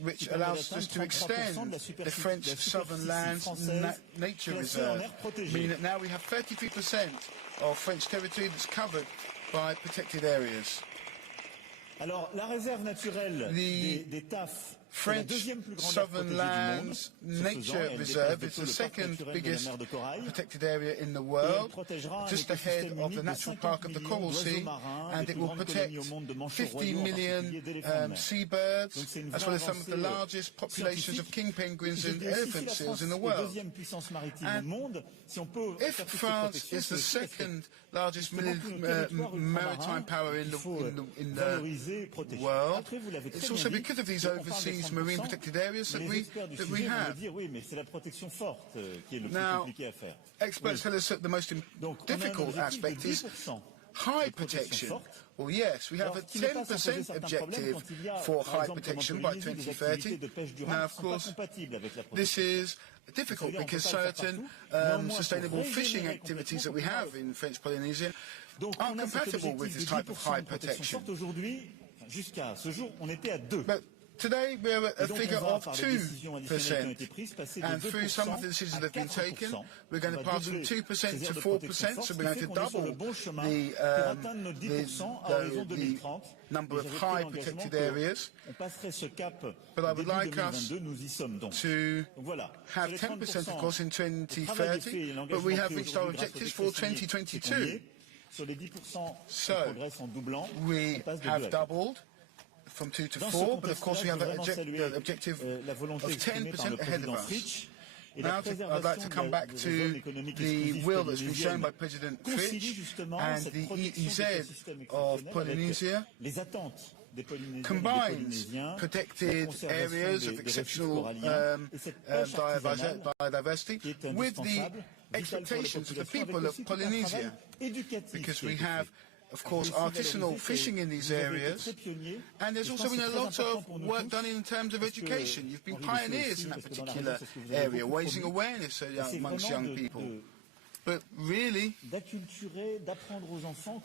which allows us to extend the French Southern Lands Nature Reserve, meaning that now we have 33% of French territory that's covered by protected areas. The French Southern Lands Nature Reserve is the second biggest protected area in the world, just ahead of the Natural Park of the Coral Sea, and it will protect 50 million seabirds, as well as some of the largest populations of king penguins and elephant seals in the world. And if France is the second largest maritime power in the world, it's also because of these overseas marine protected areas that we have. Now, experts tell us that the most difficult aspect is high protection. Well, yes, we have a 10% objective for high protection by 2030. Now, of course, this is difficult because certain sustainable fishing activities that we have in French Polynesia aren't compatible with this type of high protection. But today we're at a figure of 2%, and through some of the decisions that have been taken, we're going to pass from 2% to 4%, so we're going to double the number of high protected areas. But I would like us to have 10%, of course, in 2030, but we have reached our objectives for 2022. So we have doubled from 2 to 4, but of course we have an objective of 10% ahead of us. Now I'd like to come back to the will that's been shown by President Fitch and the EEZ of Polynesia combines protected areas of exceptional biodiversity with the expectations of the people of Polynesia, because we have, of course, artisanal fishing in these areas, and there's also been a lot of work done in terms of education. You've been pioneers in that particular area, raising awareness amongst young people. But really,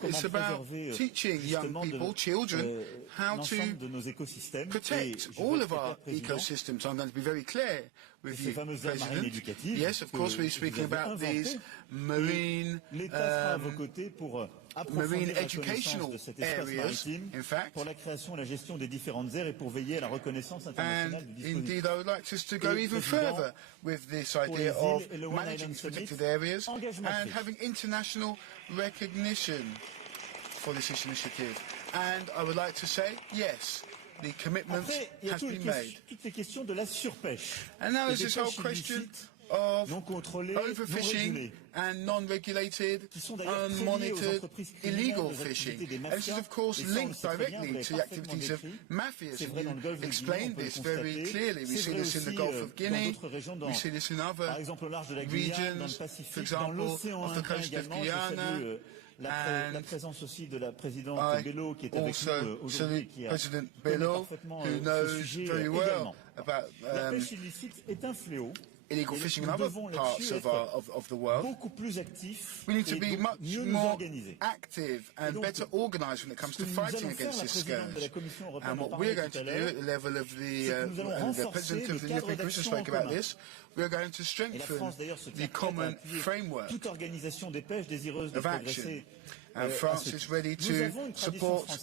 it's about teaching young people, children, how to protect all of our ecosystems. I'm going to be very clear with you, President. Yes, of course, we're speaking about these marine educational areas, in fact. And indeed, I would like us to go even further with this idea of managing protected areas and having international recognition for this initiative. And I would like to say, yes, the commitment has been made. And now there's this whole question of overfishing and non-regulated, unmonitored, illegal fishing. And this is, of course, linked directly to the activities of mafias. And you explained this very clearly. We see this in the Gulf of Guinea. We see this in other regions, for example, off the coast of Guyana. And I also salute President Bello, who knows very well about illegal fishing in other parts of the world. We need to be much more active and better organised when it comes to fighting against this scourge. And what we're going to do at the level of the President of the European Commission spoke about this, we're going to strengthen the common framework of action. And France is ready to support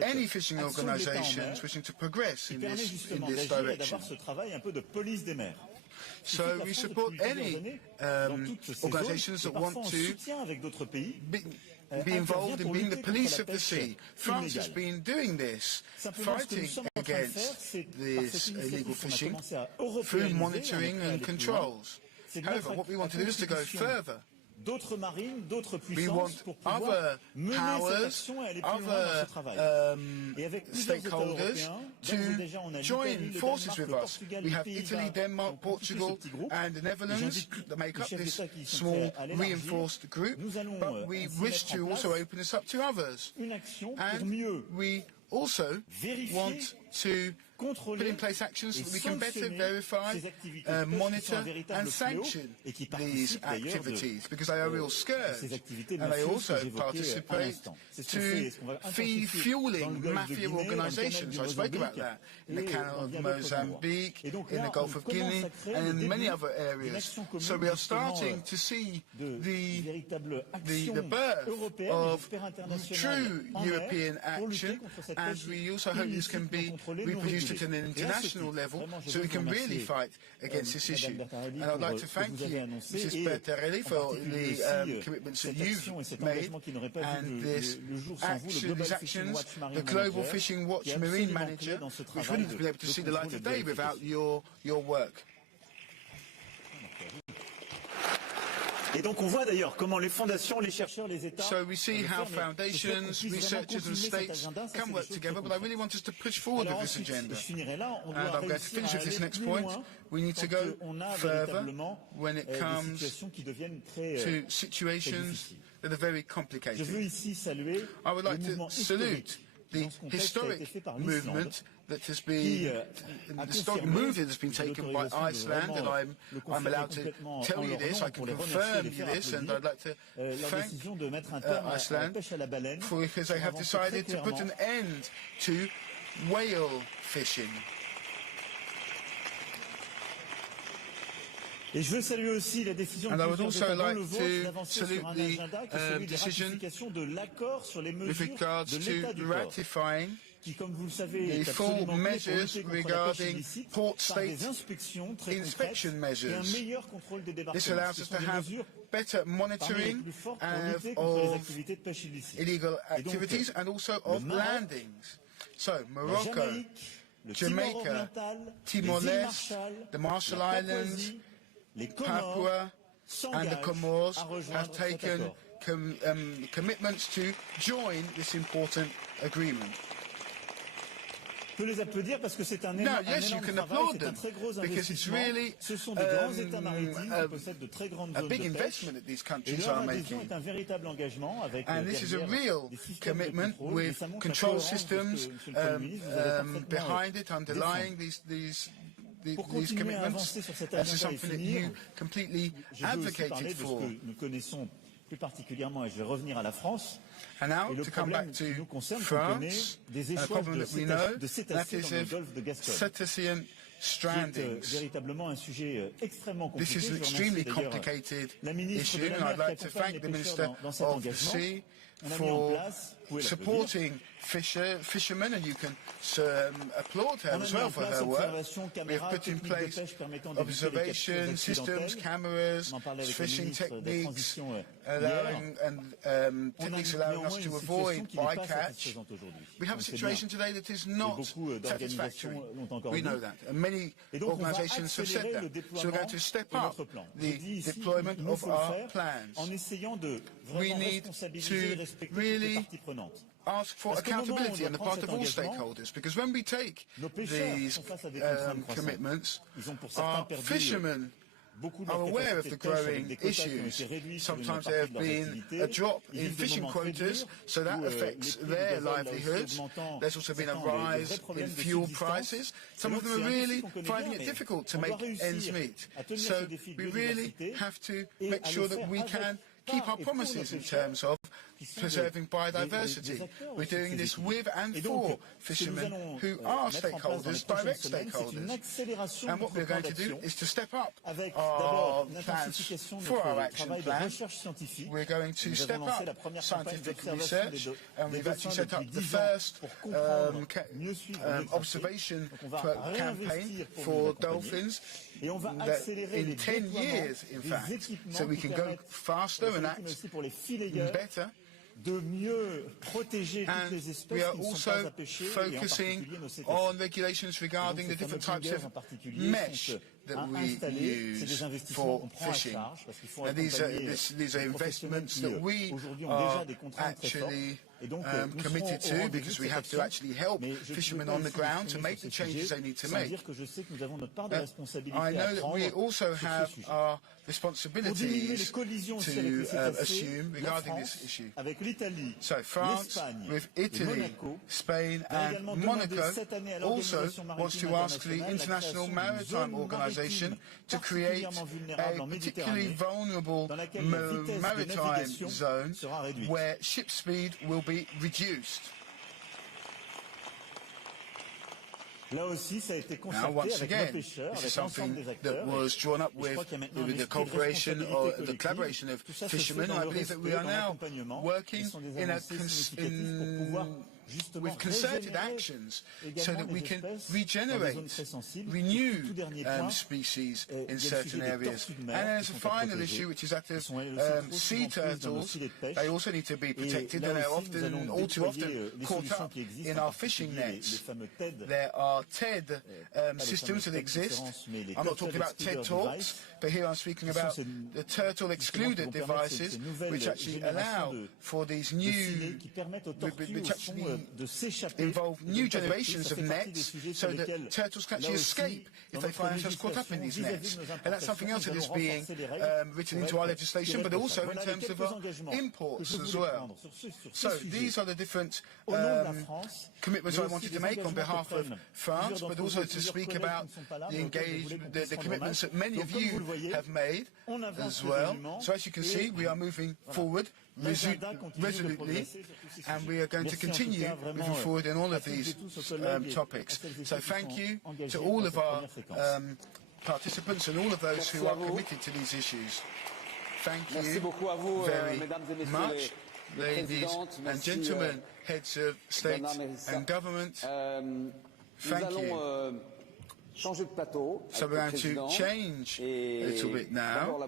any fishing organisations wishing to progress in this direction. So we support any organisations that want to be involved in being the police of the sea. France has been doing this, fighting against this illegal fishing through monitoring and controls. However, what we want to do is to go further. d'autres marines, d'autres We want puissances pour pouvoir other mener cette powers, action et aller plus loin dans ce travail. Et avec plusieurs États stakeholders européens, d'ores et déjà on a join l'Italie, le forces Danemark, with le us. Portugal, We les have Pays-Bas, Italy, Denmark, donc constitué ce Portugal, petit groupe. and the Netherlands that make up this small reinforced group. But we wish to also open this up to others. Une action pour And mieux we also want to put in place actions so that we can better verify, monitor and sanction these activities, because they are real scares and they also participate to fueling mafia organisations. I spoke about that in the Canal of Mozambique, in the Gulf of Guinea and in many other areas. So we are starting to see the birth of true European action, and we also hope this can be reproduced at an international level so we can really fight against this issue. And I'd like to thank you, Mrs. Bertarelli, for the commitments that you've made and these actions, the Global Fishing Watch Marine Manager, which wouldn't have been able to see the light of day without your work. Et donc on voit d'ailleurs comment les fondations, les chercheurs, les États. So we see how foundations, researchers and states can work together, but I really want us to push forward with this agenda. And I'm going to finish with this next point. We need to go further when it comes to situations that are very complicated. I would like to salute the historic movement that has been the historic move that has been taken by Iceland, and I'm allowed to tell you this, I can confirm you this, and I'd like to thank Iceland because they have decided to put an end to whale fishing. Et je veux saluer aussi la décision de plusieurs États dont le vôtre d'avancer sur un agenda qui est celui de ratification de l'accord sur les mesures de l'état du port, qui, comme vous le savez, est absolument clé pour lutter contre la pêche illicite par des inspections très concrètes et un meilleur contrôle des débarquements. Ce sont des mesures parmi les plus fortes pour lutter contre les activités de pêche illicite. Illegal activities and also of landings. So Morocco, Jamaica, Timor-Leste, the Marshall Islands, Papua and the Comores have taken commitments to join this important agreement. Je peux les applaudir parce que c'est un énorme travail, c'est un très gros investissement. Ce sont des grands États maritimes qui possèdent de très grandes zones de pêche. Et leur adhésion est un véritable engagement avec des systèmes de contrôle, et ça montre la cohérence de ce que, Monsieur le Premier ministre, vous avez parfaitement défendu. Pour continuer à avancer sur cet agenda et finir, je veux aussi parler de ce que nous connaissons plus particulièrement, et je vais revenir à la France. Et le problème qui nous concerne, qu'on connaît des échouages de cétacés dans le golfe de Gascogne. C'est véritablement un sujet extrêmement compliqué. Je remercie d'ailleurs la ministre de la Mer qui accompagne les pêcheurs dans cet engagement. On a mis en place, vous pouvez supporting fishermen, and you can applaud her as well for her work. We have put in place observation systems, cameras, fishing techniques, techniques allowing us to avoid bycatch. We have a situation today that is not satisfactory. We know that, and many organisations have said that. So we're going to step up the deployment of our plans. We need to really ask for accountability on the part of all stakeholders, because when we take these commitments, our fishermen are aware of the growing issues. Sometimes there have been a drop in fishing quotas, so that affects their livelihoods. There's also been a rise in fuel prices. Some of them are really finding it difficult to make ends meet. So we really have to make sure that we can keep our promises in terms of preserving biodiversity. We're doing this with and for fishermen who are stakeholders, direct stakeholders. And what we're going to do is to step up our plans for our action plan. We're going to step up scientific research, and we've actually set up the first observation campaign for dolphins in 10 years, in fact, so we can go faster and act better. de mieux protéger toutes les espèces qui ne sont pas à pêcher, et en particulier nos cétacés. on regulations regarding the different types of mesh that we use for fishing. Now, these are investments that we are actually committed to, because we have to actually help fishermen on the ground to make the changes they need to make. I know that we also have our responsibilities to assume regarding this issue. So France, with Italy, Spain and Monaco, also wants to ask the International Maritime Organization to create a particularly vulnerable maritime zone where ship speed will be reduced. Là aussi, ça a été Now, once again, this is something that was drawn up with the cooperation or the collaboration of fishermen. I believe that we are now working with concerted actions so that we can regenerate, renew species in certain areas. And there's a final issue, which is that of sea turtles. They also need to be protected, and they're often, all too often, caught up in our fishing nets. There are TED systems that exist. I'm not talking about TED Talks, but here I'm speaking about the turtle excluded devices, which actually allow for these new, which actually involve new generations of nets, so that turtles can actually escape if they find themselves caught up in these nets. And that's something else that is being written into our legislation, but also in terms of our imports as well. So these are the different commitments I wanted to make on behalf of France, but also to speak about the commitments that many of you have made as well. So as you can see, we are moving forward resolutely, and we are going to continue moving forward in all of these topics. So thank you to all of our participants and all of those who are committed to these issues. Thank you very much, ladies and gentlemen, heads of state and government. Thank you. So we're going to change a little bit now.